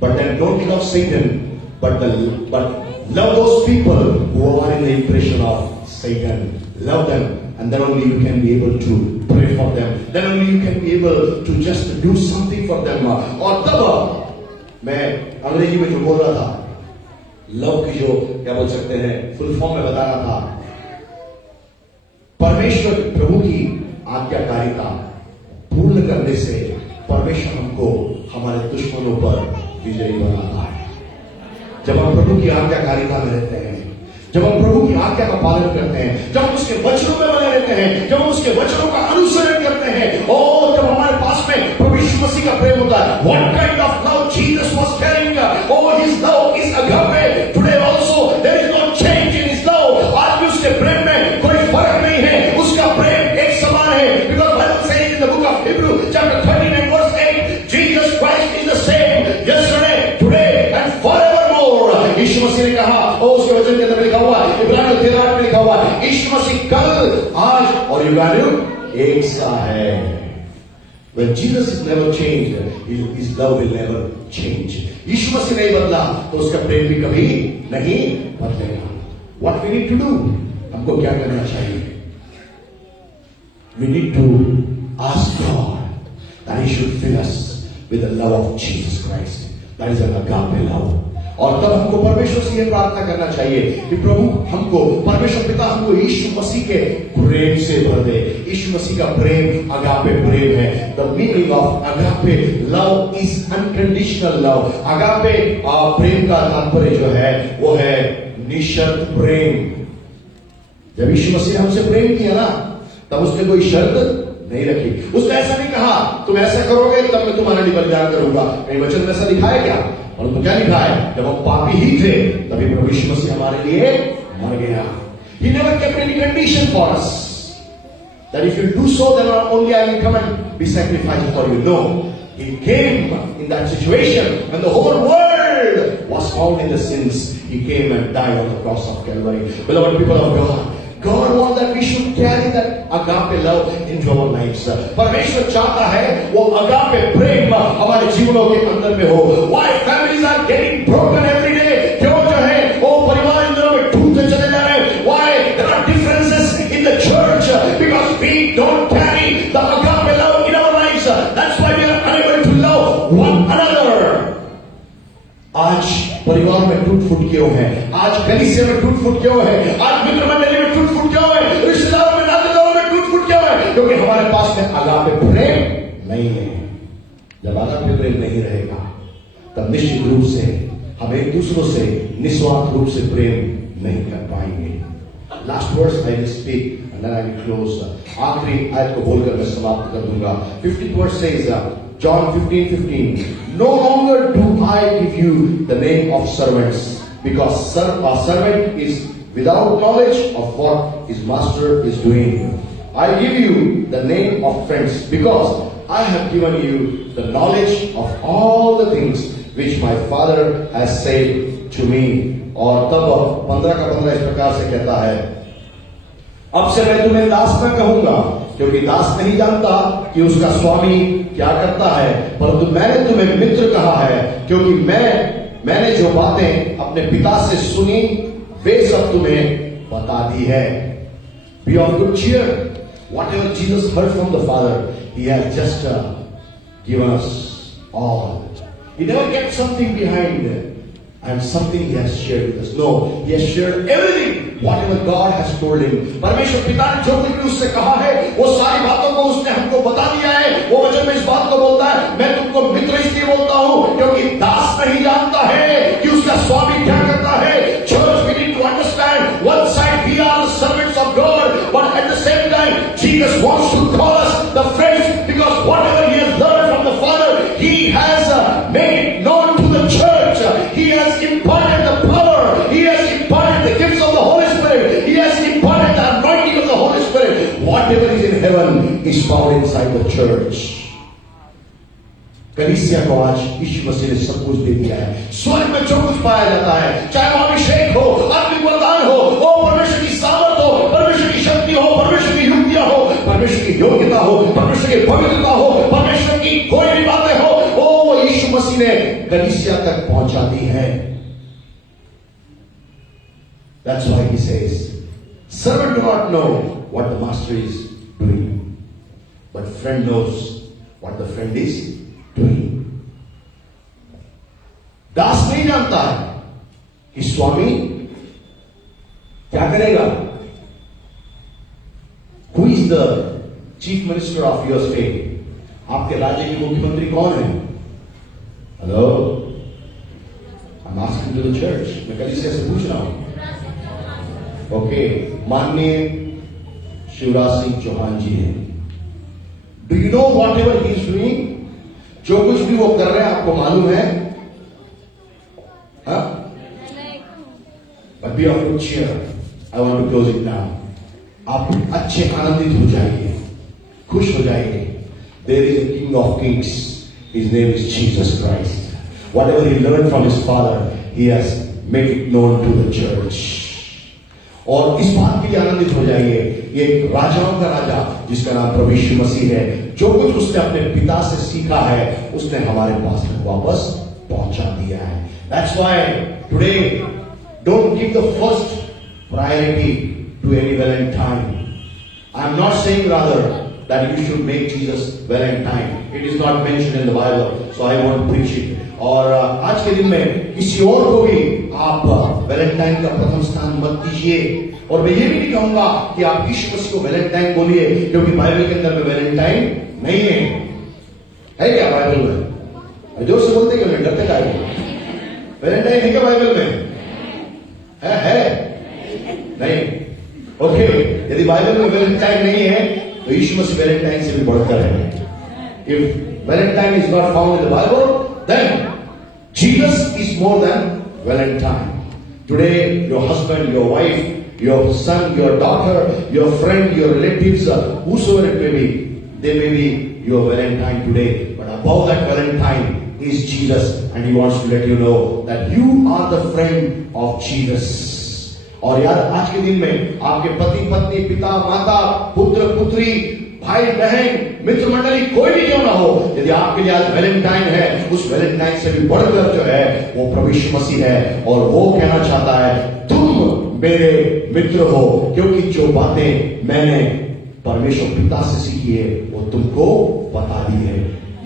But then don't love Satan, but love those people who are in the impression of Satan. Love them, and then only you can be able to pray for them. Then only you can be able to just do something for them. और तब मैं अंग्रेजी में जो बोल रहा था, love की जो क्या बोल सकते हैं फुल फॉर्म में बता रहा था, परमेश्वर प्रभु की आज्ञाकारिता पूर्ण करने से परमेश्वर हमको हमारे दुश्मनों पर विजयी बनाता है। जब हम प्रभु की आज्ञाकारिता में रहते हैं, जब हम प्रभु की आज्ञा का पालन करते हैं, जब हम उसके वचनों में बने रहते हैं, जब हम उसके वचनों का अनुसरण करते हैं, और जब हमारे पास में प्रभु यीशु मसीह का प्रेम होता है। What kind of love Jesus was carrying? Oh, his love is agape. Today also there is no change in his love. आज भी उसके प्रेम में कोई फर्क नहीं है, उसका प्रेम एक समान है। Because Bible says in the book of Hebrew chapter 13 and verse 8, Jesus Christ is the same yesterday, today and forevermore. यीशु मसीह ने कहा, और उसके वचन के अंदर लिखा हुआ है, इब्रानियों 13 में लिखा हुआ है, यीशु मसीह कल, आज और युगानुयुग एक सा है। When Jesus is never changed, his love will never change. यीशु मसीह नहीं बदला तो उसका प्रेम भी कभी नहीं बदलेगा। What we need to do? हमको क्या करना चाहिए? We need to ask God that He should fill us with the love of Jesus Christ. That is an agape love. और तब हमको परमेश्वर से यह प्रार्थना करना चाहिए कि प्रभु हमको, परमेश्वर पिता हमको यीशु मसीह के प्रेम से भर दे। यीशु मसीह का प्रेम अगापे प्रेम है। The meaning of agape love is unconditional love. Agape प्रेम का तात्पर्य जो है वो है निशर्त प्रेम। जब यीशु मसीह हमसे प्रेम किया ना, तब उसने कोई शर्त नहीं रखी। उसने ऐसा नहीं कहा तुम ऐसा करोगे तब मैं तुम्हारा लिए बलिदान करूंगा। कहीं वचन में ऐसा लिखा है क्या? और तो क्या लिखा है? जब हम पापी ही थे तभी प्रभु यीशु मसीह हमारे लिए मर गया। He never kept any condition for us that if you do so then only I will come and be sacrificed for you. No, He came in that situation when the whole world was found in the sins. He came and died on the cross of Calvary. Beloved people of God, God wants that we should carry that agape love into our lives. परमेश्वर चाहता है वो agape प्रेम हमारे जीवनों के अंदर में हो। Why families are getting broken every day? क्यों जो है वो परिवार इन दिनों में टूटते चले जा रहे हैं? Why there are differences in the church? Because we don't carry the agape love in our lives. That's why we are unable to love one another. आज परिवार में टूट फूट क्यों है? आज कलीसिया में टूट फूट क्यों है? आज मित्र मंडली में टूट फूट क्यों है? रिश्तेदारों में, नातेदारों में टूट फूट क्यों है? क्योंकि हमारे पास में अगापे प्रेम नहीं है। जब अगापे प्रेम नहीं रहेगा तब निश्चित रूप से हम एक दूसरों से निस्वार्थ रूप से प्रेम नहीं कर पाएंगे। Last verse I will speak and then I will close. आखिरी आयत को बोलकर मैं समाप्त कर दूंगा। 50th verse says, John 15:15, no longer do I give you the name of servants, because a servant is without knowledge of what his master is doing. I give you the name of friends, because I have given you the knowledge of all the things which my Father has said to me. और तब 15 का 15 इस प्रकार से कहता है, अब से मैं तुम्हें दास न कहूंगा, क्योंकि दास नहीं जानता कि उसका स्वामी क्या करता है, परंतु मैंने तुम्हें मित्र कहा है, क्योंकि मैंने जो बातें अपने पिता से सुनी वे सब तुम्हें बता दी है। Be of good cheer. Whatever Jesus heard from the Father, He has just given us all. He never kept something behind and something He has shared with us. No, He has shared everything. Whatever God has told Him. परमेश्वर पिता ने जो कुछ भी उससे कहा है वो सारी बातों को उसने हमको बता दिया है। वो वचन में इस बात को बोलता है, मैं तुमको मित्र इसलिए बोलता हूँ क्योंकि दास नहीं जानता है कि उसका स्वामी क्या करता है। Church, we need to understand, one side we are the servants of God, but at the same time Jesus wants to call us the friends, because whatever He has learned from the Father He has made it known to the church. He has imparted the power, He has imparted the gifts of the Holy Spirit, He has imparted the anointing of the Holy Spirit. Whatever is in heaven is found inside the church. कलीसिया को आज यीशु मसीह ने सब कुछ दे दिया है। स्वर्ग में जो कुछ पाया जाता है, चाहे वो अभिषेक हो, आत्मिक वरदान हो, वो परमेश्वर की सामर्थ हो, परमेश्वर की शक्ति हो, परमेश्वर की युक्तियां हो, परमेश्वर की योग्यता हो, परमेश्वर की पवित्रता हो, परमेश्वर की कोई भी बातें हो, वो यीशु मसीह ने कलीसिया तक पहुंचा दी है। That's why he says, servant do not know what the master is doing, but friend knows what the friend is doing. दास नहीं जानता है कि स्वामी क्या करेगा। Who is the chief minister of your state? आपके राज्य के मुख्यमंत्री कौन है? Hello, I'm asking to the church. मैं कलीसिया से पूछ रहा हूं। ओके, माननीय शिवराज सिंह चौहान जी हैं। Do you know what ever he is doing? जो कुछ भी वो कर रहे हैं आपको मालूम है? But be of good cheer, I want to close it now. आप अच्छे आनंदित हो जाइए, खुश हो जाइए। There is a king of kings, his name is Jesus Christ. Whatever he learn from his father, he has made it known to the church. और इस बात के लिए आनंदित हो जाइए, ये एक राजाओं का राजा जिसका नाम प्रभु यीशु मसीह है, जो कुछ उसने अपने पिता से सीखा है उसने हमारे पास तक वापस पहुंचा दिया है। That's why today don't give the first priority to any Valentine. I'm not saying rather that you should make Jesus Valentine. It is not mentioned in the Bible, so I won't preach it. और आज के दिन में किसी और को भी आप वैलेंटाइन का प्रथम स्थान मत दीजिए। और मैं ये भी नहीं कहूंगा कि आप यीशु मसीह को वैलेंटाइन बोलिए, क्योंकि बाइबल के अंदर में वैलेंटाइन नहीं है। है क्या बाइबल में? जोर से बोलते क्यों नहीं, डरते क्या? वैलेंटाइन है क्या बाइबल में? है नहीं? ओके, यदि बाइबल में वैलेंटाइन नहीं है तो यीशु मसीह वैलेंटाइन से भी बढ़कर है। If Valentine is not found in the Bible, then Jesus is more than Valentine. Today, your husband, your wife, your son, your daughter, your friend, your relatives, whosoever it may be, they may be your Valentine today. But above that Valentine is Jesus, and he wants to let you know that you are the friend of Jesus. और यार, आज के दिन में आपके पति पत्नी, पिता माता, पुत्र पुत्री, भाई बहन, मित्र मंडली, कोई भी क्यों ना हो, यदि आपके लिए आज वैलेंटाइन है, उस वैलेंटाइन से भी बढ़कर जो है वो प्रभु यीशु मसीह है। और वो कहना चाहता है, तुम मेरे मित्र हो, क्योंकि जो बातें मैंने परमेश्वर पिता से सीखी है वो तुमको बता दी है।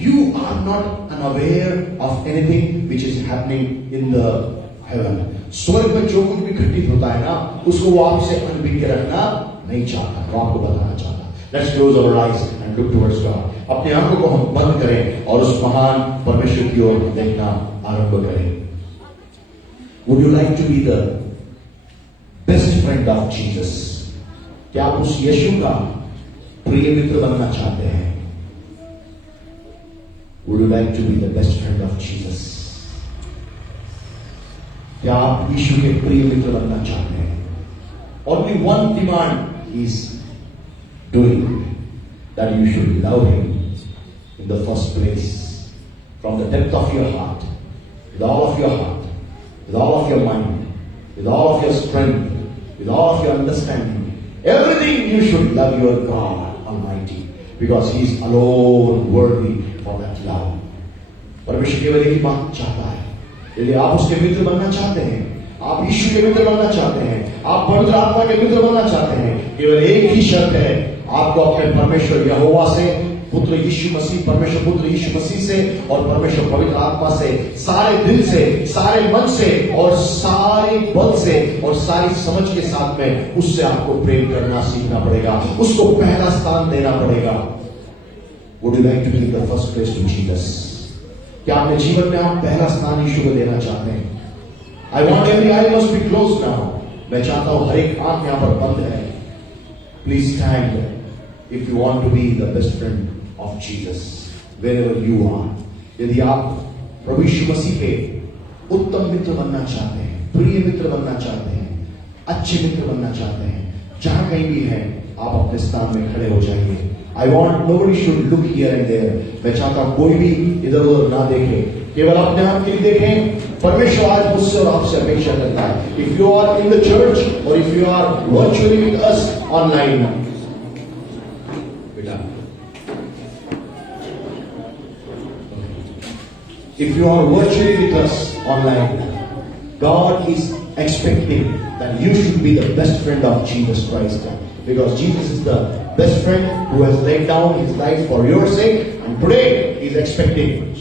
You are not unaware of anything which is happening in the heaven. स्वर्ग में जो कुछ भी घटित होता है ना, उसको वो आपसे अनभिज्ञ रखना नहीं चाहता, वो आपको बताना चाहता। Let's close our eyes and look towards God. अपनी आंखों को हम बंद करें और उस महान परमेश्वर की ओर देखना आरंभ करें। Would you like to be the best friend of Jesus? क्या आप उस यीशु का प्रिय मित्र बनना चाहते हैं? Would you like to be the best friend of Jesus? क्या आप यीशु के प्रिय मित्र बनना चाहते हैं? Only one demand is doing, that you should love him in the first place, from the depth of your heart, with all of your heart, with all of your mind, with all of your strength, with all of your understanding. Everything you should love your God Almighty, because he is alone worthy for that love. परमेश्वर केवल एक ही बात चाहता है, यदि आप उसके मित्र बनना चाहते हैं, आप यीशु के मित्र बनना चाहते हैं, आप पवित्र आत्मा के मित्र बनना चाहते हैं, केवल एक ही शर्त है, आपको अपने परमेश्वर यहोवा से, पुत्र यीशु मसीह, परमेश्वर पुत्र यीशु मसीह से और परमेश्वर पवित्र आत्मा से सारे दिल से, सारे मन से और सारे बल से और सारी समझ के साथ में उससे आपको प्रेम करना सीखना पड़ेगा, उसको पहला स्थान देना पड़ेगा। Would you like to give the first place to Jesus? क्या अपने जीवन में आप पहला स्थान यीशु को देना चाहते हैं? I want every eye must be closed now. मैं चाहता हूं हर एक आंख यहां पर बंद है। Please stand if you want to be the best friend of Jesus wherever you are. यदि आप प्रभु यीशु मसीह के उत्तम मित्र बनना चाहते हैं, प्रिय मित्र बनना चाहते हैं, अच्छे मित्र बनना चाहते हैं, जहां कहीं भी है आप अपने स्थान में खड़े हो जाइए। I want nobody should look here and there. मैं चाहता हूं कोई भी इधर उधर ना देखे, केवल अपने आप के लिए देखें। परमेश्वर आज मुझसे और आपसे अपेक्षा करता है। If you are in the church or if you are virtually with us online, बेटा, if you are virtually with us online, God is expecting that you should be the best friend of Jesus Christ, because Jesus is the best friend who has laid down his life for your sake, and today he is expecting,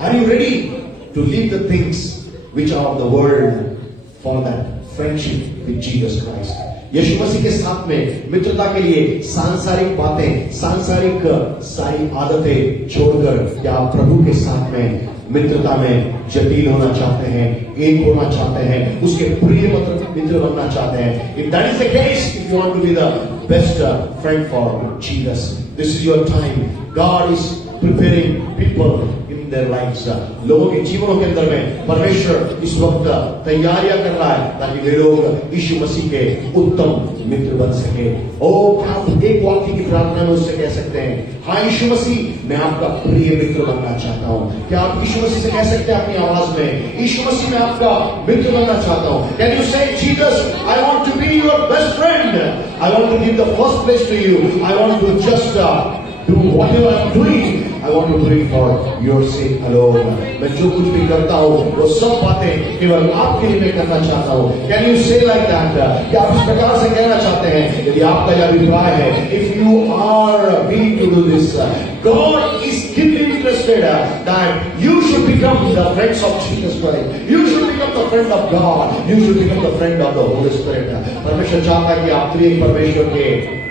are you ready to leave the things which are of the world for that friendship with Jesus Christ? यीशु मसीह के साथ में मित्रता के लिए सांसारिक बातें, सांसारिक सारी आदतें छोड़कर क्या आप प्रभु के साथ में मित्रता में जटिल होना चाहते हैं, एक होना चाहते हैं, उसके प्रिय मित्र बनना चाहते हैं? If that is the case, if you want to be the best friend for Jesus, this is your time. God is preparing people in their lives. लोगों के जीवनों के अंदर में परमेश्वर इस वक्त तैयारियां कर रहा है ताकि वे लोग यीशु मसीह के उत्तम मित्र बन सके। ओ आप एक वाक्य की प्रार्थना में उससे कह सकते हैं, हाँ यीशु मसीह मैं आपका प्रिय मित्र बनना चाहता हूँ। क्या आप यीशु मसीह से कह सकते हैं अपनी आवाज में, यीशु मसीह मैं आपका मित्र बनना चाहता हूँ? Can you say, Jesus, I want to be your best friend. I want to give the first place to you. I want to just do whatever I'm doing. I want to do it for your sake alone. मैं जो कुछ भी करता हूँ वो सब बातें केवल आपके लिए मैं करना चाहता हूँ। Can you say like that? क्या आप इस प्रकार से कहना चाहते हैं? यदि आपका यह अभिप्राय है, if you are willing to do this, God is deeply interested that you should become the friends of Jesus Christ. You should become the friend of God. You should become the friend of the Holy Spirit. परमेश्वर चाहता है कि आप प्रिय परमेश्वर के